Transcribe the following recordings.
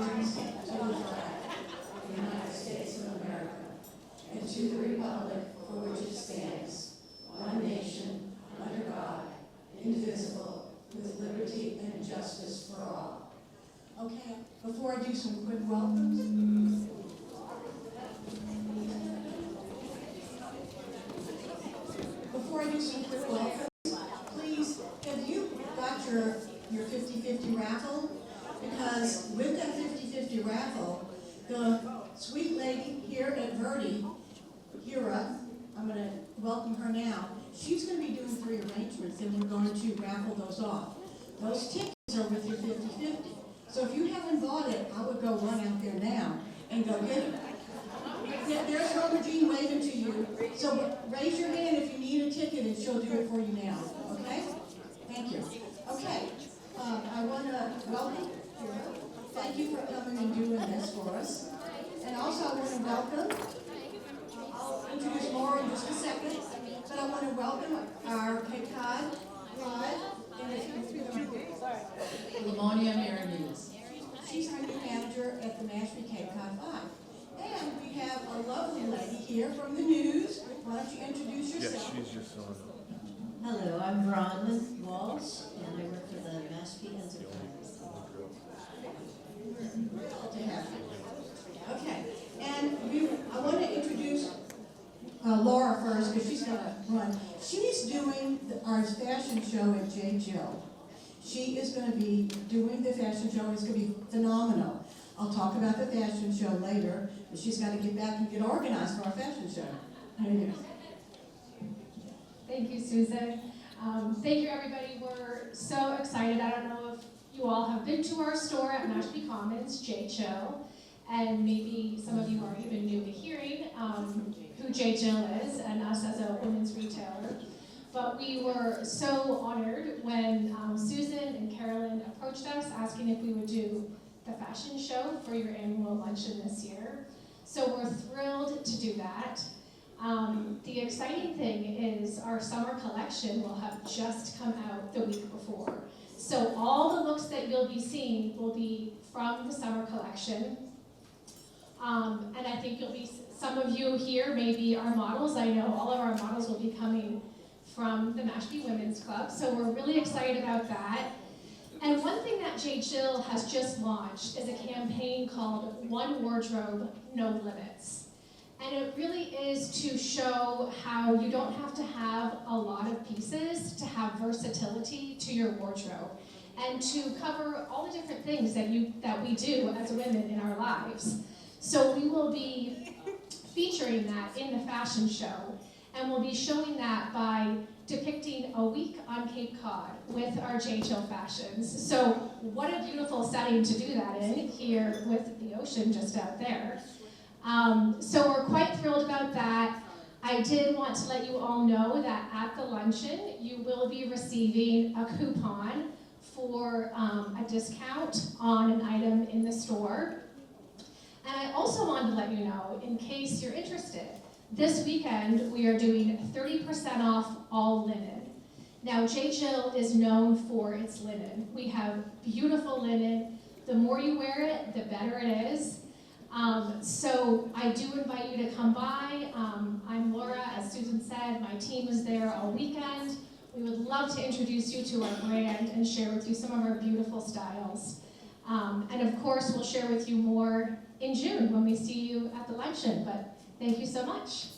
allegiance to the flag of the United States of America and to the republic for which it stands, one nation, under God, indivisible, with liberty and justice for all. Okay, before I do some quick welcomes. Before I do some quick welcomes, please, have you got your 50-50 raffle? Because with that 50-50 raffle, the sweet lady here at Verde, Hira, I'm going to welcome her now. She's going to be doing 3 arrangements, and we're going to raffle those off. Those tickets are with your 50-50. So if you haven't bought it, I would go run out there now and go get it. There's Roma Jean waving to you. So raise your hand if you need a ticket, and she'll do it for you now. Okay? Thank you. Okay. I want to welcome Hira. Thank you for coming and doing this for us. And also I want to welcome, I'll introduce Laura in just a second, but I want to welcome our Cape Cod Live. Lamonia Marinese. She's our new manager at the Mashpee Cape Cod Live. And we have a lovely lady here from the news. Why don't you introduce yourself? Yes, she's just on. Hello, I'm Bronwyn Walsh, and I work for the Mashpee Enterprise. Thrilled to have you. Okay, and I want to introduce Laura first, because she's going to run. She's doing our fashion show at J. Jill. She is going to be doing the fashion show. It's going to be phenomenal. I'll talk about the fashion show later, but she's got to get back and get organized for our fashion show. Thank you, Susan. Thank you, everybody. We're so excited. I don't know if you all have been to our store at Mashpee Commons, J. Jill, and maybe some of you are even new to hearing who J. Jill is and us as a women's retailer. But we were so honored when Susan and Carolyn approached us asking if we would do the fashion show for your annual luncheon this year. So we're thrilled to do that. The exciting thing is our summer collection will have just come out the week before. So all the looks that you'll be seeing will be from the summer collection. And I think some of you here may be our models. I know all of our models will be coming from the Mashpee Women's Club. So we're really excited about that. And one thing that J. Jill has just launched is a campaign called One Wardrobe, No Limits. And it really is to show how you don't have to have a lot of pieces to have versatility to your wardrobe, and to cover all the different things that we do as women in our lives. So we will be featuring that in the fashion show, and we'll be showing that by depicting a week on Cape Cod with our J. Jill fashions. So what a beautiful setting to do that in, here with the ocean just out there. So we're quite thrilled about that. I did want to let you all know that at the luncheon, you will be receiving a coupon for a discount on an item in the store. And I also wanted to let you know, in case you're interested, this weekend we are doing 30% off all linen. Now, J. Jill is known for its linen. We have beautiful linen. The more you wear it, the better it is. So I do invite you to come by. I'm Laura, as Susan said. My team is there all weekend. We would love to introduce you to our brand and share with you some of our beautiful styles. And of course, we'll share with you more in June when we see you at the luncheon. But thank you so much.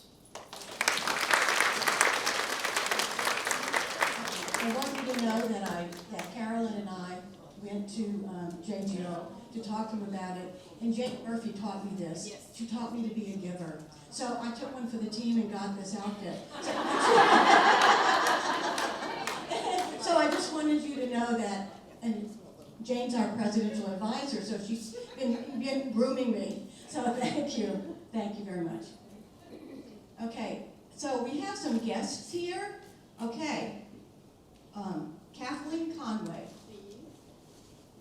I want you to know that Carolyn and I went to J. Jill to talk to him about it, and Jake Murphy taught me this. Yes. She taught me to be a giver. So I took one for the team and got this outfit. So I just wanted you to know that, and Jane's our presidential advisor, so she's been grooming me. So thank you. Thank you very much. Okay, so we have some guests here. Okay. Kathleen Conway.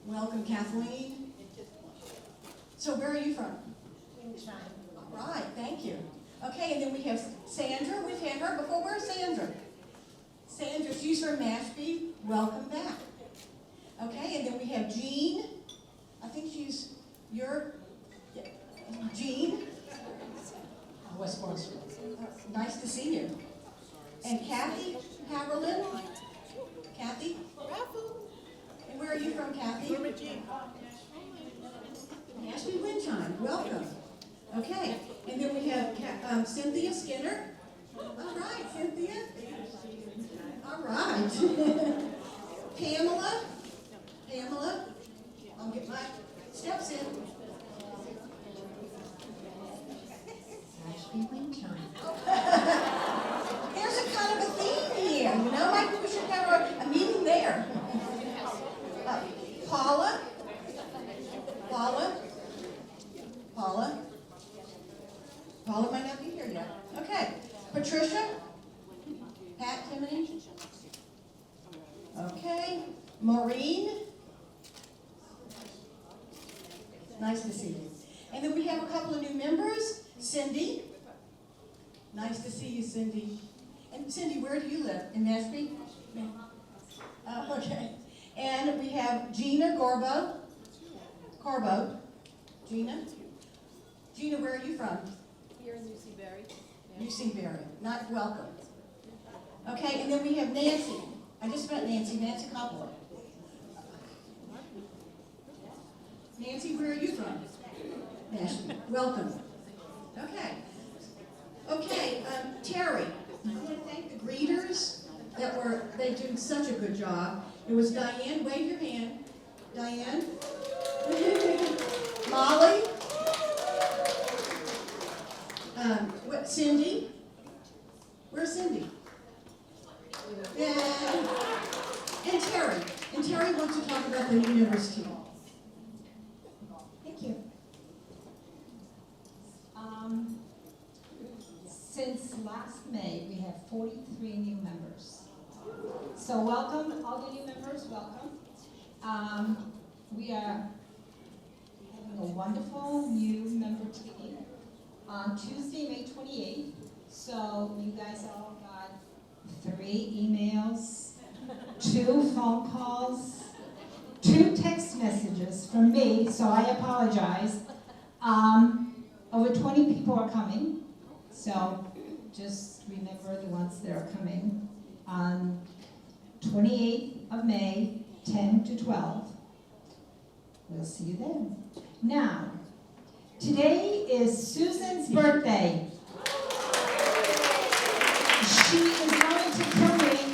Welcome, Kathleen. So where are you from? All right, thank you. Okay, and then we have Sandra. We've had her before. Where's Sandra? Sandra, she's from Mashpee. Welcome back. Okay, and then we have Jean. I think she's You're Jean. West Boston. Nice to see you. And Kathy Haverlin. Kathy? And where are you from, Kathy? Mashpee Windchime. Welcome. Okay. And then we have Cynthia Skinner. All right, Cynthia. All right. Pamela. I'll get my steps in. Mashpee Windchime. There's a kind of a theme here, you know? Maybe we should have a meeting there. Paula might not be here yet. Okay. Patricia? Pat Timoney? Okay. Maureen? Nice to see you. And then we have a couple of new members. Cindy? Nice to see you, Cindy. And Cindy, where do you live? In Mashpee? Okay. And we have Gina Corbo. Gina? Gina, where are you from? Here in UC Berry. UC Berry. Not welcome. Okay, and then we have Nancy. I just met Nancy Coppola. Nancy, where are you from? Nashville. Welcome. Okay. Okay, Terry. I want to thank the greeters they did such a good job. It was Diane, wave your hand. Diane. Molly. Cindy. Where's Cindy? And Terry. And Terry wants to talk about the new members team. Thank you. Since last May, we have 43 new members. So welcome, all the new members, welcome. We are having a wonderful new member team on Tuesday, May 28th. So you guys all got 3 emails, 2 phone calls, 2 text messages from me, so I apologize. Over 20 people are coming, so just remember the ones that are coming on 28th of May, 10 to 12. We'll see you then. Now, today is Susan's birthday. She is going to kill me,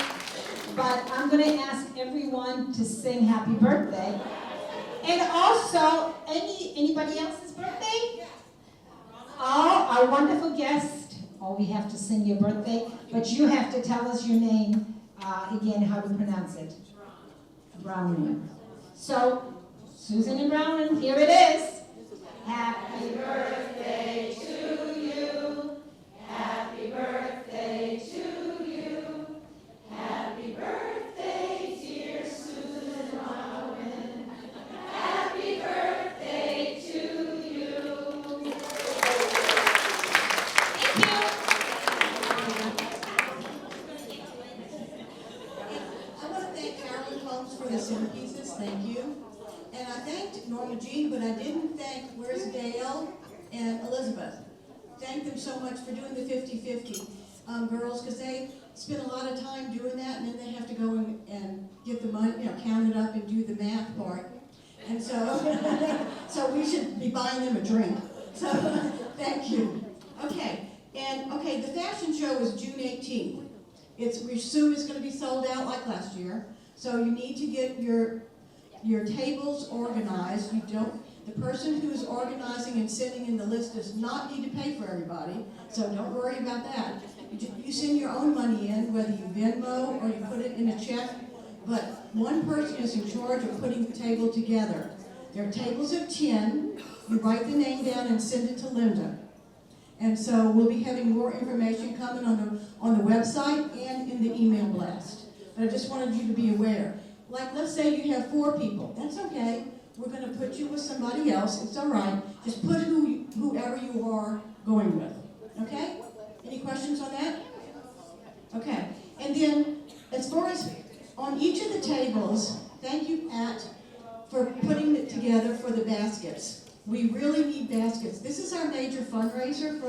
but I'm going to ask everyone to sing happy birthday. And also, anybody else's birthday? Oh, our wonderful guest. Oh, we have to sing your birthday, but you have to tell us your name again, how to pronounce it. Brownman. So, Susan and Brownman, here it is. Happy birthday to you. Happy birthday to you. Happy birthday, dear Susan Brownman. Happy birthday to you. Thank you. I want to thank Carolyn Holmes for the centerpieces. Thank you. And I thanked Norma Jean, but I didn't thank, where's Dale and Elizabeth? Thank them so much for doing the 50-50 girls, because they spend a lot of time doing that, and then they have to go and get the money, count it up and do the math part. And so, so we should be buying them a drink. So, thank you. Okay, and the fashion show is June 18th. We assume it's going to be sold out like last year. So you need to get your tables organized. The person who is organizing and sending in the list does not need to pay for everybody, so don't worry about that. You send your own money in, whether you Venmo or you put it in a check, but one person is in charge of putting the table together. There are tables of 10. You write the name down and send it to Linda. And so we'll be having more information coming on the website and in the email blast. But I just wanted you to be aware. Like, let's say you have 4 people. That's okay. We're going to put you with somebody else. It's all right. Just put whoever you are going with. Okay? Any questions on that? Okay. And then, as far as on each of the tables, thank you, Pat, for putting it together for the baskets. We really need baskets. This is our major fundraiser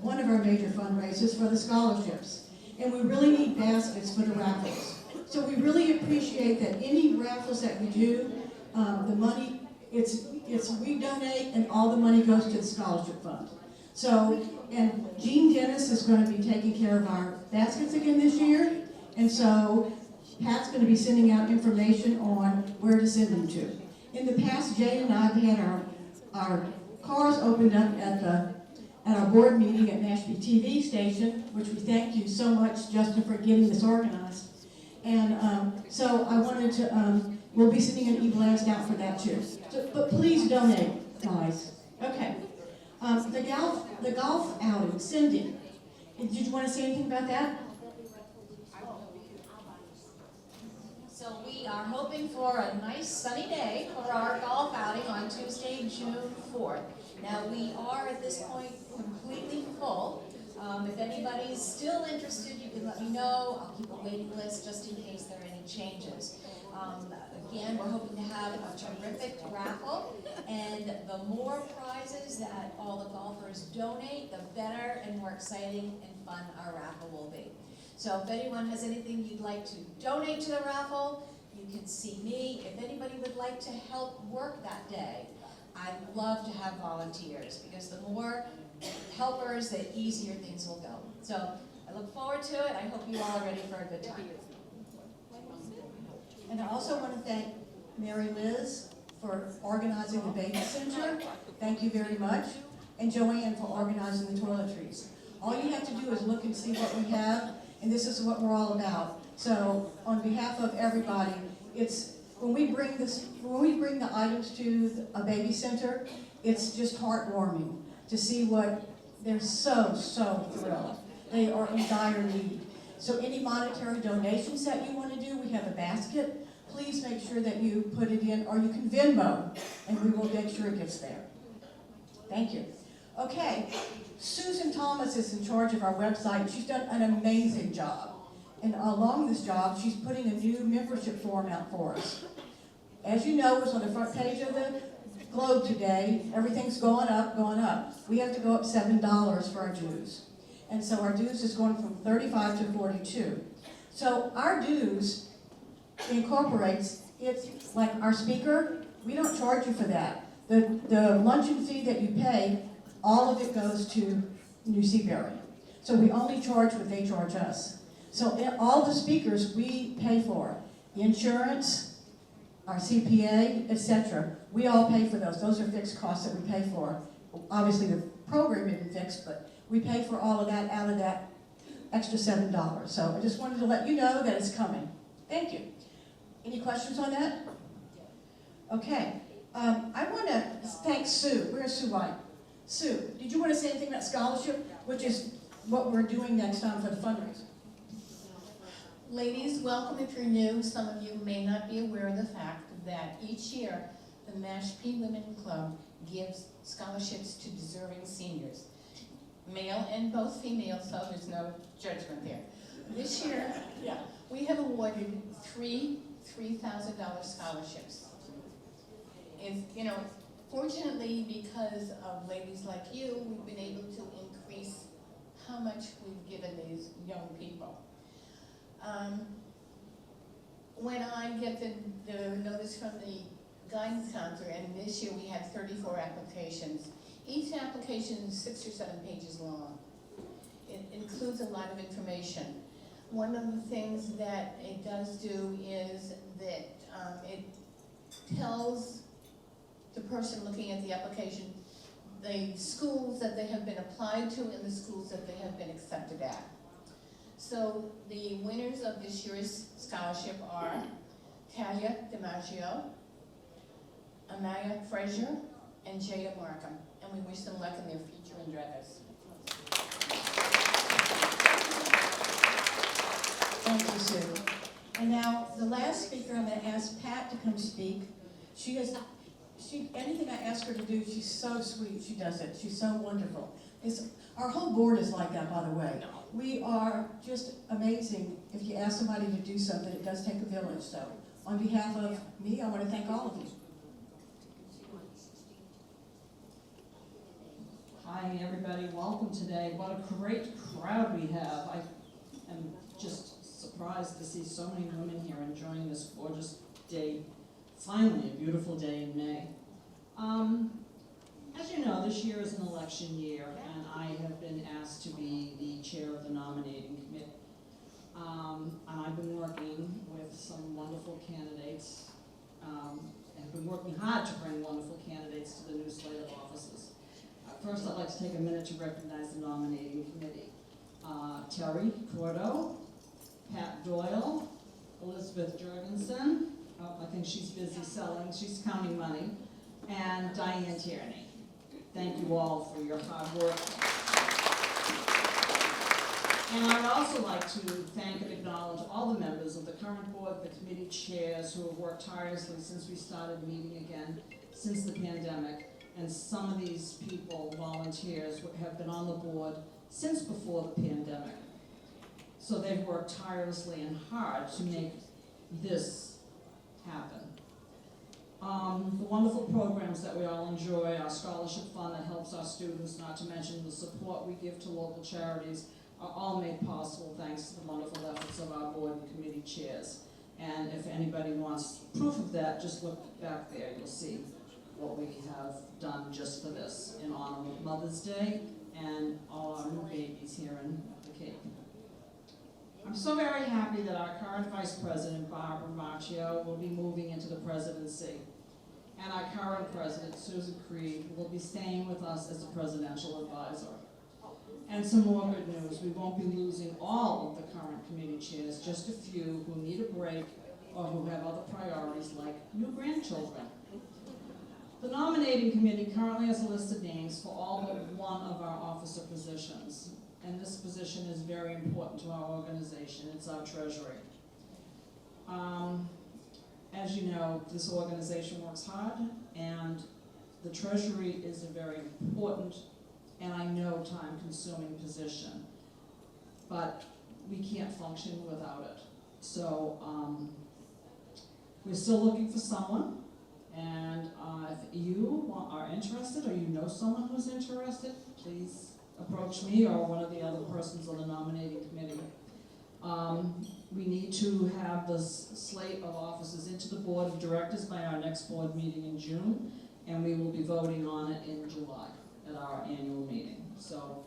one of our major fundraisers for the scholarships. And we really need baskets for the raffles. So we really appreciate that any raffles that we do, the money, we donate and all the money goes to the scholarship fund. So, and Jean Dennis is going to be taking care of our baskets again this year. And so Pat's going to be sending out information on where to send them to. In the past, Jay and I have had our cars opened up at our board meeting at Mashpee TV station, which we thank you so much, Justin, for getting this organized. And so I wanted to, we'll be sending an e-blast out for that too. So, but please donate, guys. Okay. The golf outing, Cindy. Did you want to say anything about that? So we are hoping for a nice sunny day for our golf outing on Tuesday, June 4th. Now we are at this point completely full. If anybody's still interested, you can let me know. I'll keep a waiting list just in case there are any changes. Again, we're hoping to have a terrific raffle, and the more prizes that all the golfers donate, the better and more exciting and fun our raffle will be. So if anyone has anything you'd like to donate to the raffle, you can see me. If anybody would like to help work that day, I'd love to have volunteers, because the more helpers, the easier things will go. So I look forward to it. I hope you all are ready for a good time. And I also want to thank Mary Liz for organizing the baby center. Thank you very much. And Joanne for organizing the toiletries. All you have to do is look and see what we have, and this is what we're all about. So on behalf of everybody, it's when we bring the items to a baby center, it's just heartwarming to see what they're so thrilled. They are in dire need. So any monetary donations that you want to do, we have a basket. Please make sure that you put it in, or you can Venmo, and we will make sure it gets there. Thank you. Okay, Susan Thomas is in charge of our website. She's done an amazing job. And along this job, she's putting a new membership form out for us. As you know, it's on the front page of the Globe today. Everything's going up, going up. We have to go up $7 for our dues. And so our dues is going from 35 to 42. So our dues incorporates, it's like our speaker, we don't charge you for that. The luncheon fee that you pay, all of it goes to New Seabury. So we only charge what they charge us. So all the speakers we pay for, insurance, our CPA, etc. We all pay for those. Those are fixed costs that we pay for. Obviously the program isn't fixed, but we pay for all of that out of that extra $7. So I just wanted to let you know that it's coming. Thank you. Any questions on that? Okay. I want to thank Sue. Where's Sue White? Sue, did you want to say anything about scholarship, which is what we're doing next time for the fundraiser? Ladies, welcome if you're new. Some of you may not be aware of the fact that each year the Mashpee Women Club gives scholarships to deserving seniors. Male and both female, so there's no judgment there. This year, we have awarded three $3,000 scholarships. Fortunately, because of ladies like you, we've been able to increase how much we've given these young people. When I get the notice from the guidance counselor, and this year we had 34 applications. Each application is 6 or 7 pages long. It includes a lot of information. One of the things that it does do is that it tells the person looking at the application the schools that they have been applied to and the schools that they have been accepted at. So the winners of this year's scholarship are Talia DiMaggio, Amaya Frazier, and Jada Markham, and we wish them luck in their future endeavors. Thank you, Sue. And now, the last speaker, I'm going to ask Pat to come speak. Anything I ask her to do, she's so sweet, she does it. She's so wonderful. Our whole board is like that, by the way. We are just amazing. If you ask somebody to do something, it does take a village. So, on behalf of me, I want to thank all of you. Hi, everybody. Welcome today. What a great crowd we have. I am just surprised to see so many women here enjoying this gorgeous day. Finally, a beautiful day in May. As you know, this year is an election year, and I have been asked to be the chair of the nominating committee. And I've been working with some wonderful candidates, and been working hard to bring wonderful candidates to the new slate of offices. First, I'd like to take a minute to recognize the nominating committee. Terry Cordo, Pat Doyle, Elizabeth Jorgensen, I think she's busy selling, she's counting money, and Diane Tierney. Thank you all for your hard work. And I'd also like to thank and acknowledge all the members of the current board, the committee chairs who have worked tirelessly since we started meeting again since the pandemic. And some of these people, volunteers, have been on the board since before the pandemic. So they've worked tirelessly and hard to make this happen. The wonderful programs that we all enjoy, our scholarship fund that helps our students, not to mention the support we give to local charities, are all made possible thanks to the wonderful efforts of our board and committee chairs. And if anybody wants proof of that, just look back there, you'll see what we have done just for this in honor of Mother's Day and all our new babies here in the Cape. I'm so very happy that our current Vice President, Barbara Marchio, will be moving into the presidency. And our current President, Susan Creed, will be staying with us as a presidential advisor. And some more good news, we won't be losing all of the current committee chairs, just a few who need a break or who have other priorities like new grandchildren. The nominating committee currently has a list of names for all but one of our officer positions. And this position is very important to our organization. It's our treasury. As you know, this organization works hard, and the treasury is a very important and I know time-consuming position. But we can't function without it. So we're still looking for someone. And if you are interested, or you know someone who's interested, please approach me or one of the other persons on the nominating committee. We need to have this slate of officers into the board of directors by our next board meeting in June, and we will be voting on it in July at our annual meeting. So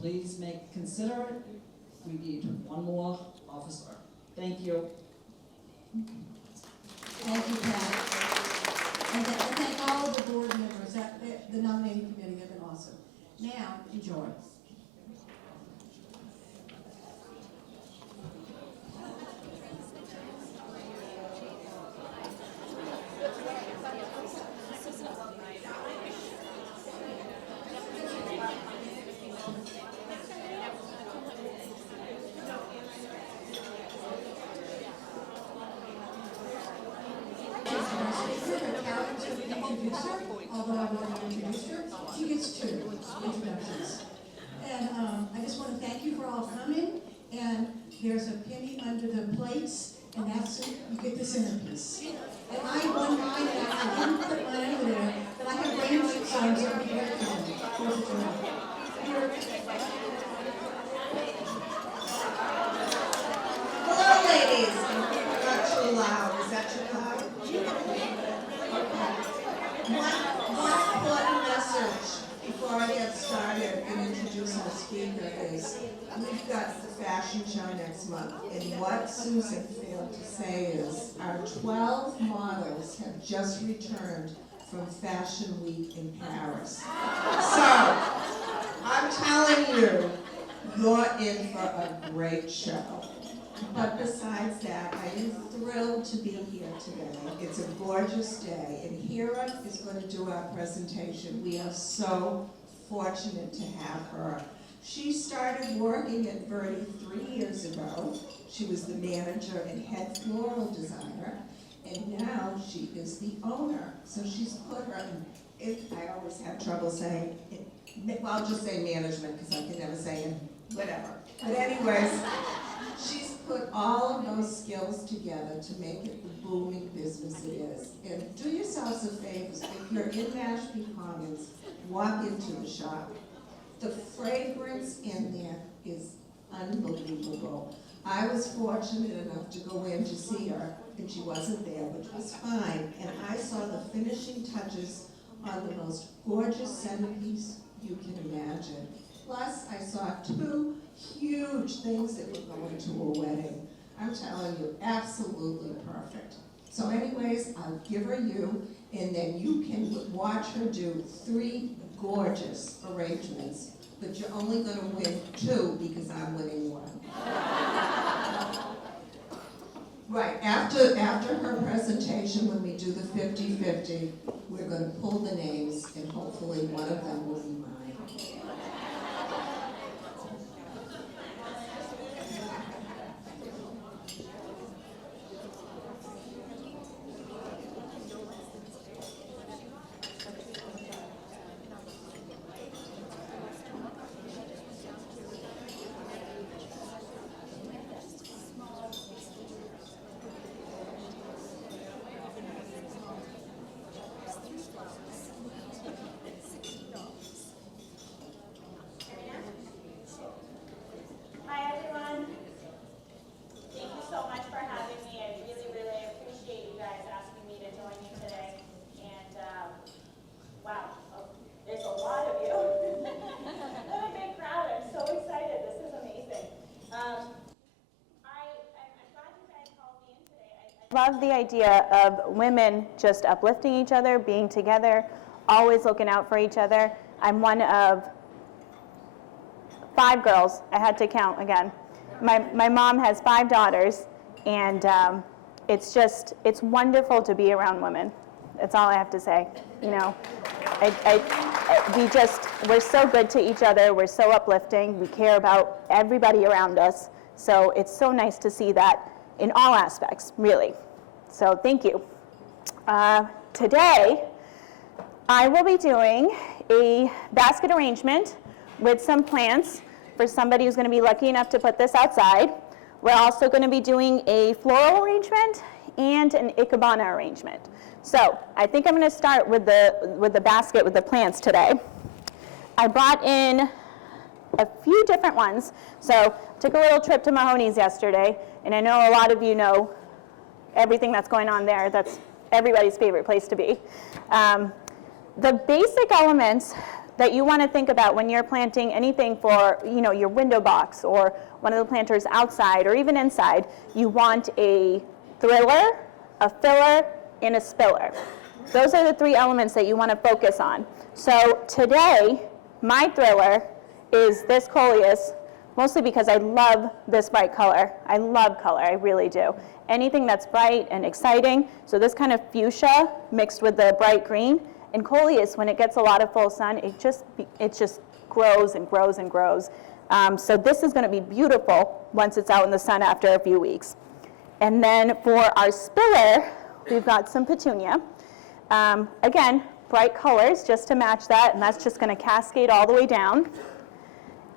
please consider it. We need one more officer. Thank you. Thank you, Pat. And thank all of the board members. The nominating committee have been awesome. Now, enjoy. Although I've already introduced her, she gets 2 introductions. And I just want to thank you for all coming. And there's a penny under the plates, and that's you get the centerpiece. And I won mine, and I didn't put mine over there, but I have rainbow signs over here. Here's a journal. Hello, ladies. Not too loud. Is that too loud? One important message before I get started and introduce our speaker is we've got the fashion show next month, and what Susan failed to say is our 12 models have just returned from Fashion Week in Paris. So, I'm telling you, you're in for a great show. But besides that, I am thrilled to be here today. It's a gorgeous day, and Hira is going to do our presentation. We are so fortunate to have her. She started working at Verde 3 years ago. She was the manager and head floral designer, and now she is the owner. So she's put her in, I always have trouble saying, well, I'll just say management because I can never say it, whatever. But anyways, she's put all of all of those skills together to make it the booming business it is. And do yourselves a favor, if you're in Mashpee Commons, walk into the shop. The fragrance in there is unbelievable. I was fortunate enough to go in to see her, and she wasn't there, which was fine. And I saw the finishing touches on the most gorgeous centerpiece you can imagine. Plus, I saw 2 huge things that were going to a wedding. I'm telling you, absolutely perfect. So anyways, I'll give her you, and then you can watch her do 3 gorgeous arrangements, but you're only gonna win 2 because I'm winning 1. Right, after her presentation, when we do the 50-50, we're gonna pull the names, and hopefully one of them will be mine. Hi everyone. Thank you so much for having me. I really, really appreciate you guys asking me to join you today. And wow, there's a lot of you. What a big crowd. I'm so excited. This is amazing. I'm glad you guys called me in today. I love the idea of women just uplifting each other, being together, always looking out for each other. I'm one of 5 girls. I had to count again. My mom has 5 daughters, and it's wonderful to be around women. That's all I have to say. You know, we're so good to each other. We're so uplifting. We care about everybody around us. So it's so nice to see that in all aspects, really. So thank you. Today, I will be doing a basket arrangement with some plants for somebody who's going to be lucky enough to put this outside. We're also going to be doing a floral arrangement and an ikebana arrangement. So I think I'm going to start with the basket with the plants today. I brought in a few different ones. So took a little trip to Mahoney's yesterday, and I know a lot of you know everything that's going on there. That's everybody's favorite place to be. The basic elements that you want to think about when you're planting anything for, you know, your window box or one of the planters outside or even inside, you want a thriller, a filler, and a spiller. Those are the 3 elements that you want to focus on. So today, my thriller is this coleus, mostly because I love this bright color. I love color, I really do. Anything that's bright and exciting, so this kind of fuchsia mixed with the bright green. And coleus, when it gets a lot of full sun, it just grows and grows and grows. So this is going to be beautiful once it's out in the sun after a few weeks. And then for our spiller, we've got some petunia. Again, bright colors just to match that, and that's just going to cascade all the way down.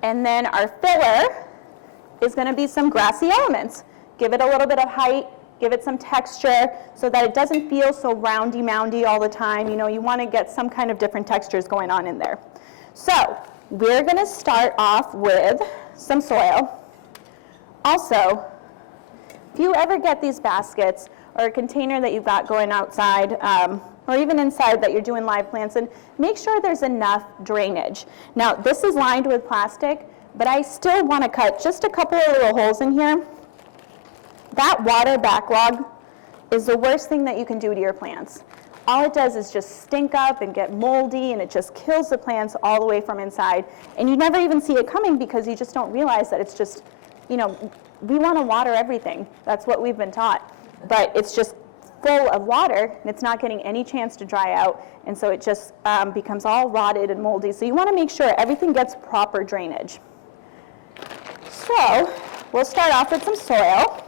And then our filler is going to be some grassy elements. Give it a little bit of height. Give it some texture so that it doesn't feel so roundy-moundy all the time. You know, you want to get some kind of different textures going on in there. So we're going to start off with some soil. Also, if you ever get these baskets or a container that you've got going outside or even inside that you're doing live plants in, make sure there's enough drainage. Now, this is lined with plastic, but I still want to cut just a couple of little holes in here. That water backlog is the worst thing that you can do to your plants. All it does is just stink up and get moldy, and it just kills the plants all the way from inside. And you never even see it coming because you just don't realize that it's just, you know, we want to water everything. That's what we've been taught. But it's just full of water, and it's not getting any chance to dry out, and so it just becomes all rotted and moldy. So you want to make sure everything gets proper drainage. So we'll start off with some soil.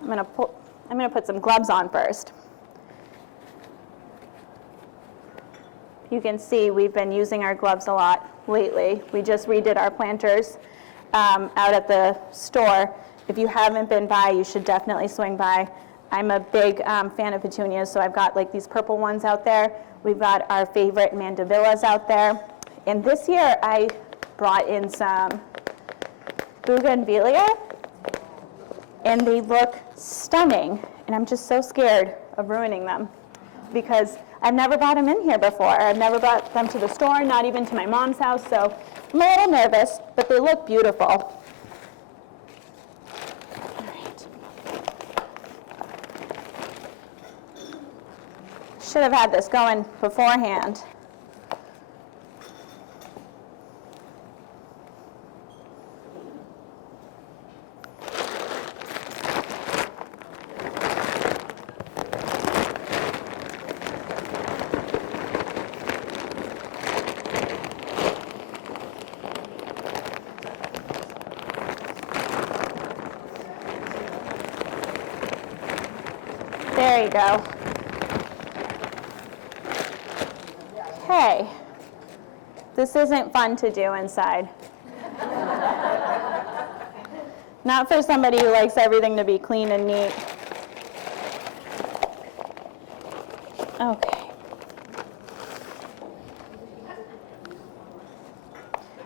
I'm going to put some gloves on first. You can see we've been using our gloves a lot lately. We just redid our planters out at the store, If you haven't been by, you should definitely swing by. I'm a big fan of petunias, so I've got like these purple ones out there. We've got our favorite mandavillas out there. And this year I brought in some bougainvillea, and they look stunning. And I'm just so scared of ruining them because I've never brought them in here before. I've never brought them to the store, not even to my mom's house, so I'm a little nervous, but they look beautiful. Should have had this going beforehand. There you go. Okay, this isn't fun to do inside. Not for somebody who likes everything to be clean and neat. Okay.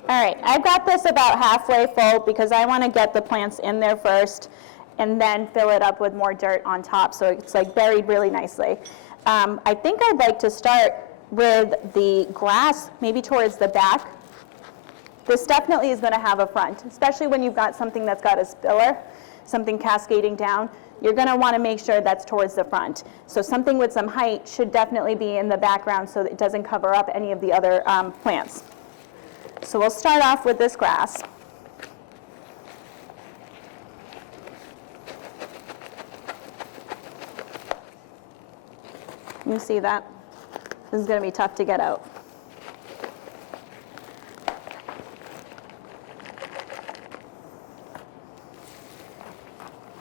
All right, I've got this about halfway full because I want to get the plants in there first and then fill it up with more dirt on top so it's like buried really nicely. I think I'd like to start with the grass, maybe towards the back. This definitely is going to have a front, especially when you've got something that's got a spiller, something cascading down. You're going to want to make sure that's towards the front. So something with some height should definitely be in the background so that it doesn't cover up any of the other plants. So we'll start off with this grass. You see that? This is going to be tough to get out.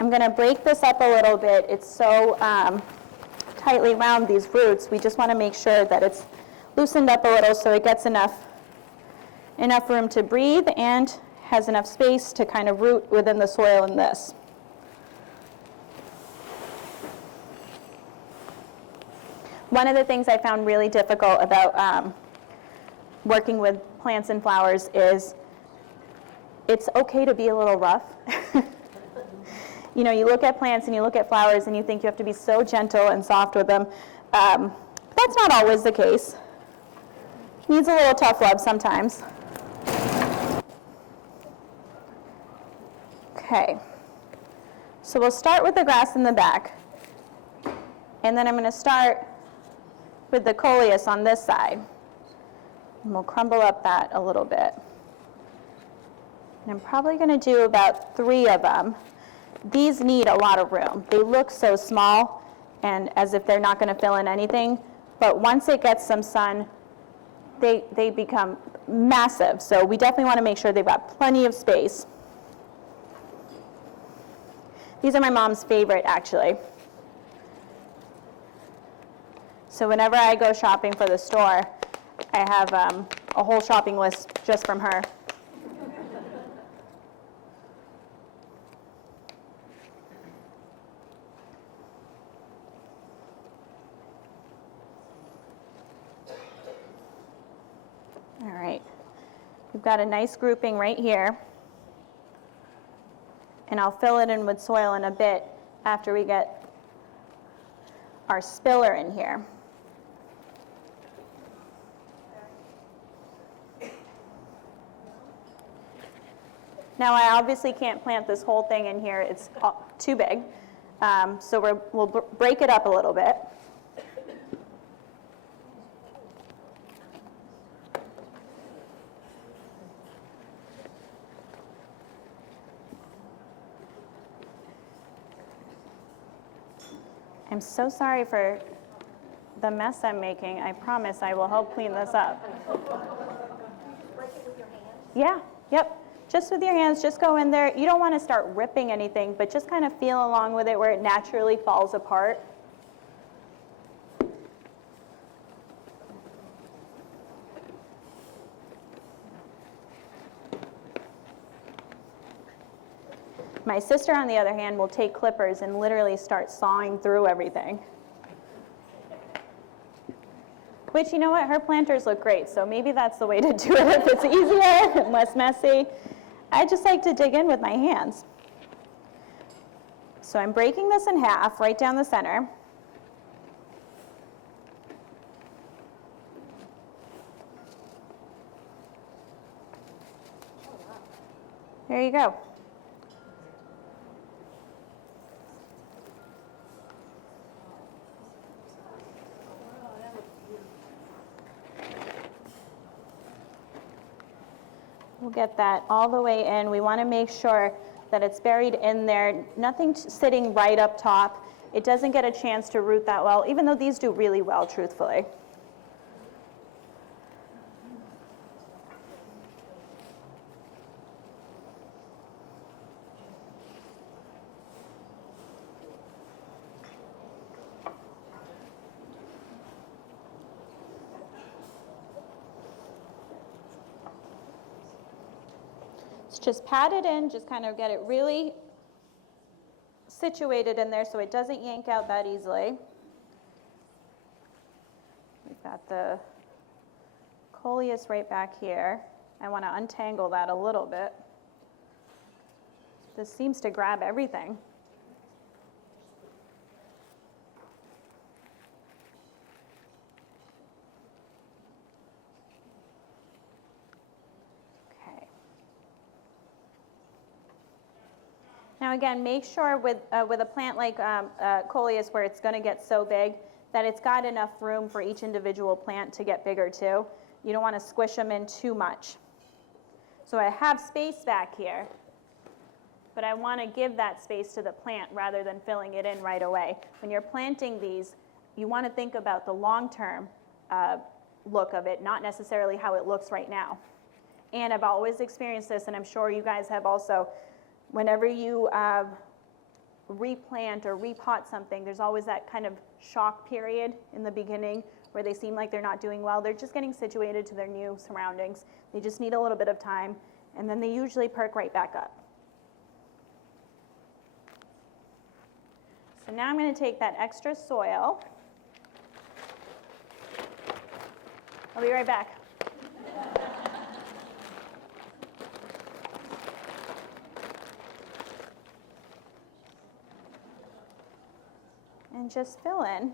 I'm going to break this up a little bit. It's so tightly wound, these roots. We just want to make sure that it's loosened up a little so it gets enough room to breathe and has enough space to kind of root within the soil in this. One of the things I found really difficult about working with plants and flowers is it's okay to be a little rough. You know, you look at plants and you look at flowers and you think you have to be so gentle and soft with them. That's not always the case. Needs a little tough love sometimes. Okay, so we'll start with the grass in the back, and then I'm going to start with the coleus on this side. And we'll crumble up that a little bit. And I'm probably going to do about 3 of them. These need a lot of room. They look so small and as if they're not going to fill in anything, but once it gets some sun, they become massive. So we definitely want to make sure they've got plenty of space. These are my mom's favorite, actually. So whenever I go shopping for the store, I have a whole shopping list just from her. All right, we've got a nice grouping right here. And I'll fill it in with soil in a bit after we get our spiller in here. Now I obviously can't plant this whole thing in here, it's too big. So we'll break it up a little bit. I'm so sorry for the mess I'm making. I promise I will help clean this up. Break it with your hands? Yeah, yep. Just with your hands, just go in there. You don't want to start ripping anything, but just kind of feel along with it where it naturally falls apart. My sister, on the other hand, will take clippers and literally start sawing through everything. Which, you know what, her planters look great, so maybe that's the way to do it if it's easier and less messy. I just like to dig in with my hands. So I'm breaking this in half, right down the center. There you go. We'll get that all the way in. We want to make sure that it's buried in there, nothing sitting right up top. It doesn't get a chance to root that well, even though these do really well, truthfully. Just pat it in, just kind of get it really situated in there so it doesn't yank out that easily. We've got the coleus right back here. I want to untangle that a little bit. This seems to grab everything. Now again, make sure with a plant like coleus where it's going to get so big that it's got enough room for each individual plant to get bigger too. You don't want to squish them in too much. So I have space back here, but I want to give that space to the plant rather than filling it in right away. When you're planting these, you want to think about the long-term look of it, not necessarily how it looks right now. And I've always experienced this, and I'm sure you guys have also. Whenever you replant or repot something, there's always that kind of shock period in the beginning where they seem like they're not doing well. They're just getting situated to their new surroundings. They just need a little bit of time, and then they usually perk right back up. So now I'm going to take that extra soil. I'll be right back. And just fill in.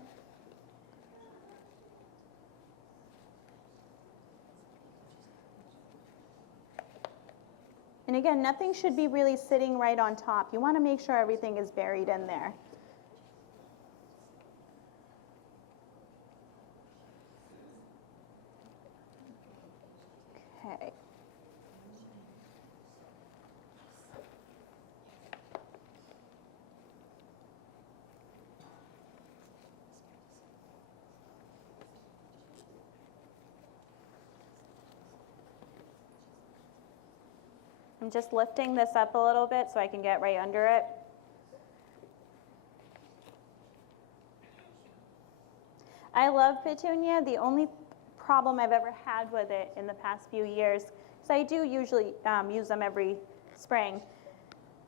And again, nothing should be really sitting right on top. You want to make sure everything is buried in there. Okay. I'm just lifting this up a little bit so I can get right under it. I love petunia. The only problem I've ever had with it in the past few years, so I do usually use them every spring.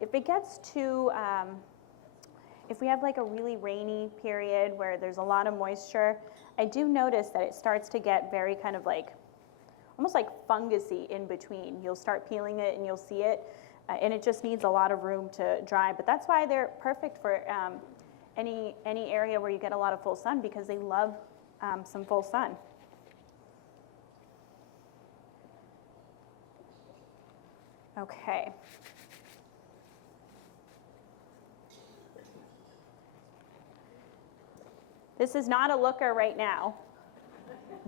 If it gets too, if we have like a really rainy period where there's a lot of moisture, I do notice that it starts to get very kind of like almost like fungusy in between. You'll start peeling it and you'll see it, and it just needs a lot of room to dry. But that's why they're perfect for any area where you get a lot of full sun, because they love some full sun. Okay. This is not a looker right now,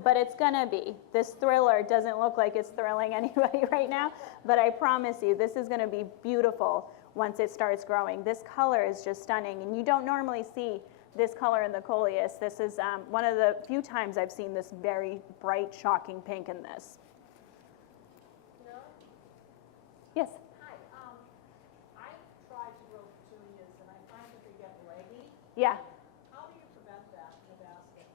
but it's gonna be. This thriller doesn't look like it's thrilling anybody right now, but I promise you, this is gonna be beautiful once it starts growing. This color is just stunning, and you don't normally see this color in the coleus. This is one of the few times I've seen this very bright, shocking pink in this. No? Yes? Hi, I tried to grow petunias and I find that they get leggy. Yeah. How do you prevent that in a basket?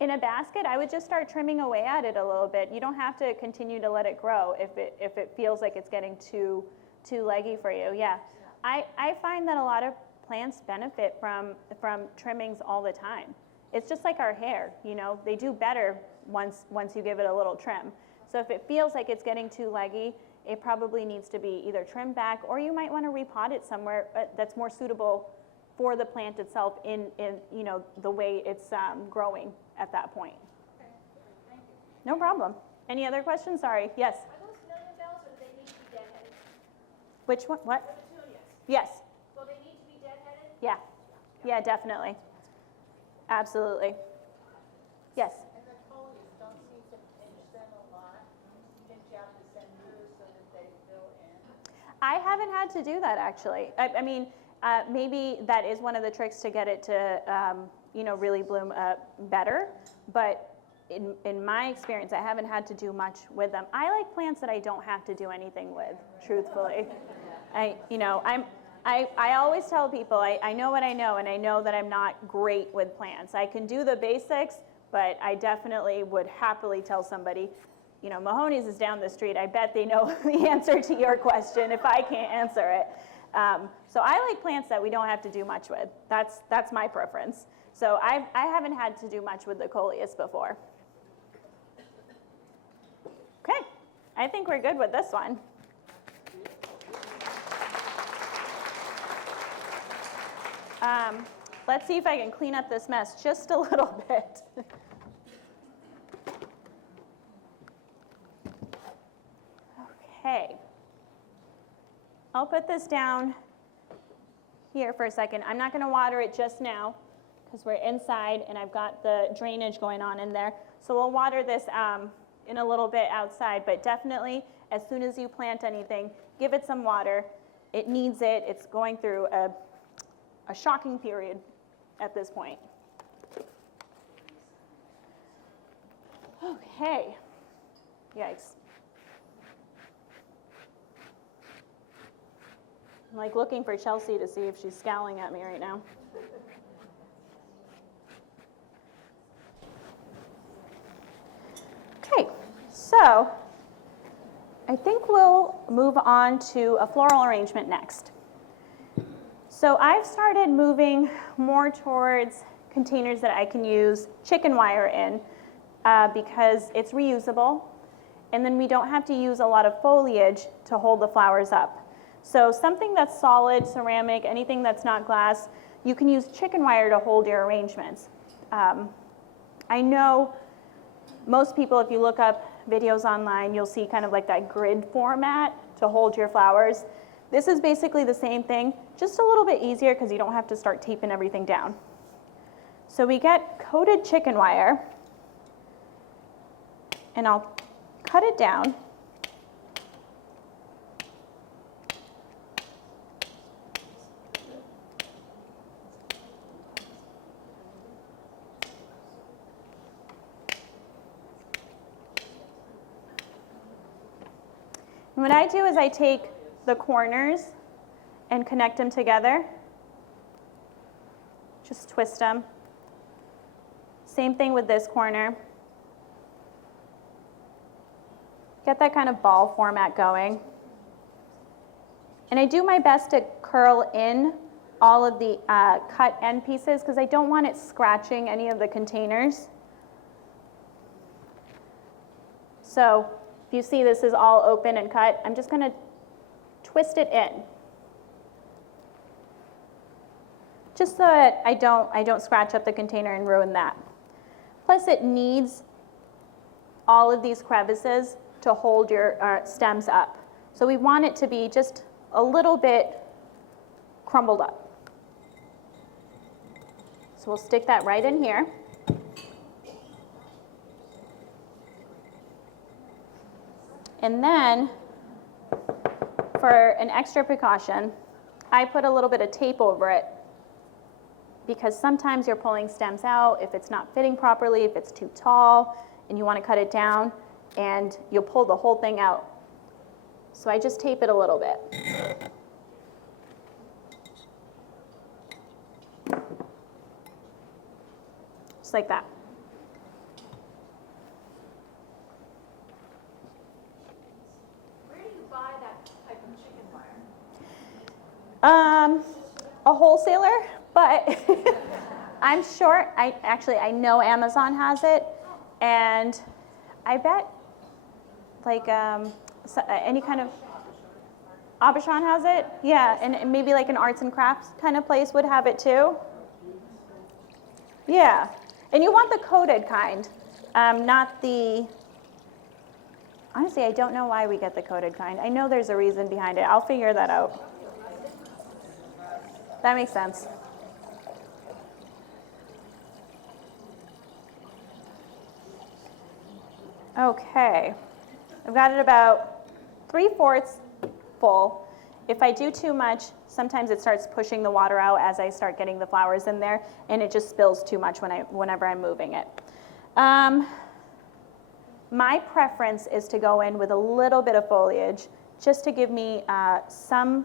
In a basket, I would just start trimming away at it a little bit. You don't have to continue to let it grow if it feels like it's getting too leggy for you. Yeah. I find that a lot of plants benefit from trimmings all the time. It's just like our hair, you know, they do better once you give it a little trim. So if it feels like it's getting too leggy, it probably needs to be either trimmed back, or you might want to repot it somewhere that's more suitable for the plant itself in you know, the way it's growing at that point. Okay, thank you. No problem. Any other questions? Sorry. Yes. Are those million bells or do they need to be deadheaded? Which one? What? The petunias, Yes. will they need to be deadheaded? Yeah. Yeah, definitely. Absolutely. Yes. And the coleus, don't you need to pinch them a lot? Pinch out the centers so that they fill in? I haven't had to do that actually. I mean, maybe that is one of the tricks to get it to, you know, really bloom better. But in my experience, I haven't had to do much with them. I like plants that I don't have to do anything with, truthfully. I always tell people I know what I know, and I know that I'm not great with plants. I can do the basics, but I definitely would happily tell somebody, you know, Mahoney's is down the street. I bet they know the answer to your question if I can't answer it. So I like plants that we don't have to do much with. That's my preference. So I haven't had to do much with the coleus before. Okay, I think we're good with this one. Let's see if I can clean up this mess just a little bit. Okay. I'll put this down here for a second. I'm not going to water it just now because we're inside and I've got the drainage going on in there. So we'll water this in a little bit outside, but definitely as soon as you plant anything, give it some water. It needs it. It's going through a shocking period at this point. Okay. Yikes. I'm like looking for Chelsea to see if she's scowling at me right now. Okay, so I think we'll move on to a floral arrangement next. So I've started moving more towards containers that I can use chicken wire in because it's reusable, and then we don't have to use a lot of foliage to hold the flowers up. So something that's solid, ceramic, anything that's not glass, you can use chicken wire to hold your arrangements. I know most people, if you look up videos online, you'll see kind of like that grid format to hold your flowers. This is basically the same thing, just a little bit easier because you don't have to start taping everything down. So we get coated chicken wire, and I'll cut it down. And what I do is I take the corners and connect them together. Just twist them. Same thing with this corner. Get that kind of ball format going. And I do my best to curl in all of the cut end pieces because I don't want it scratching any of the containers. So if you see this is all open and cut, I'm just going to twist it in. Just so that I don't scratch up the container and ruin that. Plus it needs all of these crevices to hold your stems up. So we want it to be just a little bit crumbled up. So we'll stick that right in here. And then, for an extra precaution, I put a little bit of tape over it because sometimes you're pulling stems out if it's not fitting properly, if it's too tall, and you want to cut it down, and you'll pull the whole thing out. So I just tape it a little bit. Just like that. Where do you buy that type of chicken wire? a wholesaler, but I'm sure, I know Amazon has it, and I bet like any kind of, Aubuchon has it? Yeah, and maybe like an arts and crafts kind of place would have it too. Yeah, and you want the coated kind, not the, honestly, I don't know why we get the coated kind. I know there's a reason behind it. I'll figure that out. That makes sense. Okay, I've got it about 3/4 full. If I do too much, sometimes it starts pushing the water out as I start getting the flowers in there, and it just spills too much whenever I'm moving it. My preference is to go in with a little bit of foliage, just to give me some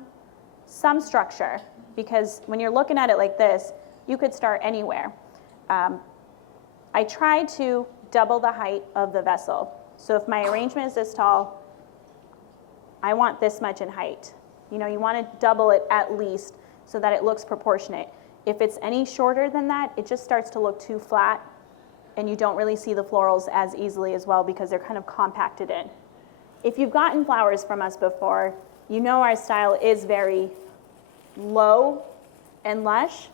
structure, because when you're looking at it like this, you could start anywhere. I try to double the height of the vessel. So if my arrangement is this tall, I want this much in height. You know, you want to double it at least so that it looks proportionate. If it's any shorter than that, it just starts to look too flat, and you don't really see the florals as easily as well because they're kind of compacted in. If you've gotten flowers from us before, you know our style is very low and lush,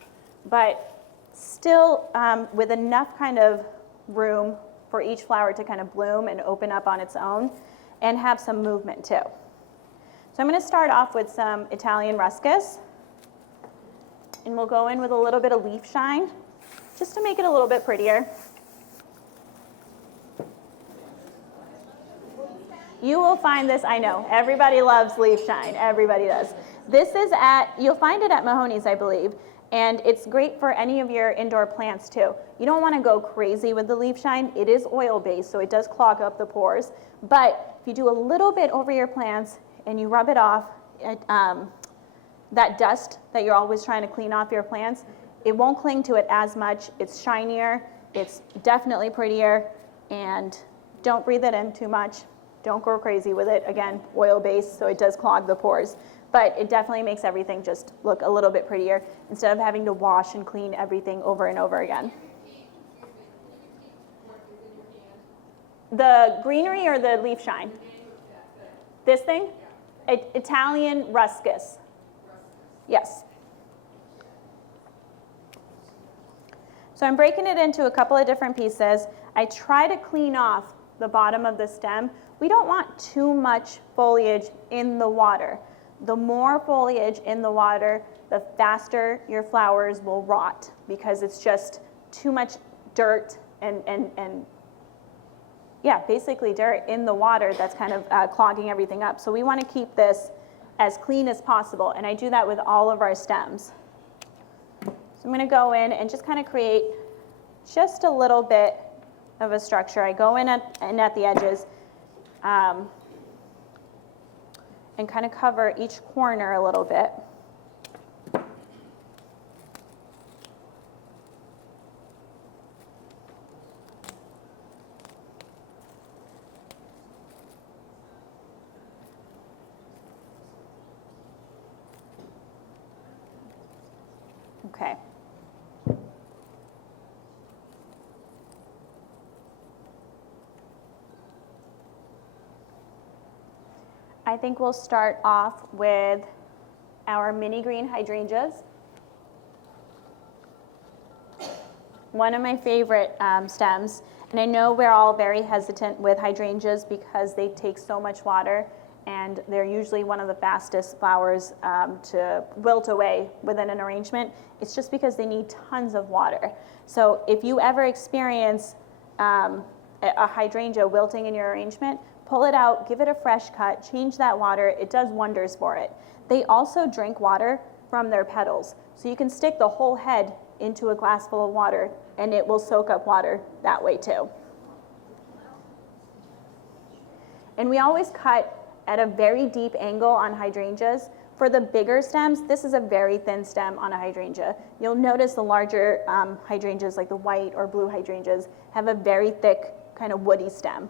but still with enough kind of room for each flower to kind of bloom and open up on its own and have some movement too. So I'm going to start off with some Italian ruscus, and we'll go in with a little bit of leaf shine just to make it a little bit prettier. You will find this, I know, everybody loves leaf shine, everybody does. This is you'll find it at Mahoney's, I believe, and it's great for any of your indoor plants too. You don't want to go crazy with the leaf shine. It is oil-based, so it does clog up the pores, but if you do a little bit over your plants and you rub it off, that dust that you're always trying to clean off your plants, it won't cling to it as much. It's shinier, it's definitely prettier, and don't breathe it in too much. Don't go crazy with it. Again, oil-based, so it does clog the pores. But it definitely makes everything just look a little bit prettier instead of having to wash and clean everything over and over again. The greenery or the leaf shine? This thing? Italian ruscus. Yes. So I'm breaking it into a couple of different pieces. I try to clean off the bottom of the stem. We don't want too much foliage in the water. The more foliage in the water, the faster your flowers will rot because it's just too much dirt and yeah, basically dirt in the water that's kind of clogging everything up. So we want to keep this as clean as possible, and I do that with all of our stems. So I'm going to go in and just kind of create just a little bit of a structure. I go in at the edges and kind of cover each corner a little bit. Okay. I think we'll start off with our mini green hydrangeas. One of my favorite stems, and I know we're all very hesitant with hydrangeas because they take so much water, and they're usually one of the fastest flowers to wilt away within an arrangement. It's just because they need tons of water. So if you ever experience a hydrangea wilting in your arrangement, pull it out, give it a fresh cut, change that water. It does wonders for it. They also drink water from their petals. So you can stick the whole head into a glass full of water and it will soak up water that way too. And we always cut at a very deep angle on hydrangeas. For the bigger stems, this is a very thin stem on a hydrangea. You'll notice the larger hydrangeas, like the white or blue hydrangeas, have a very thick, kind of woody stem.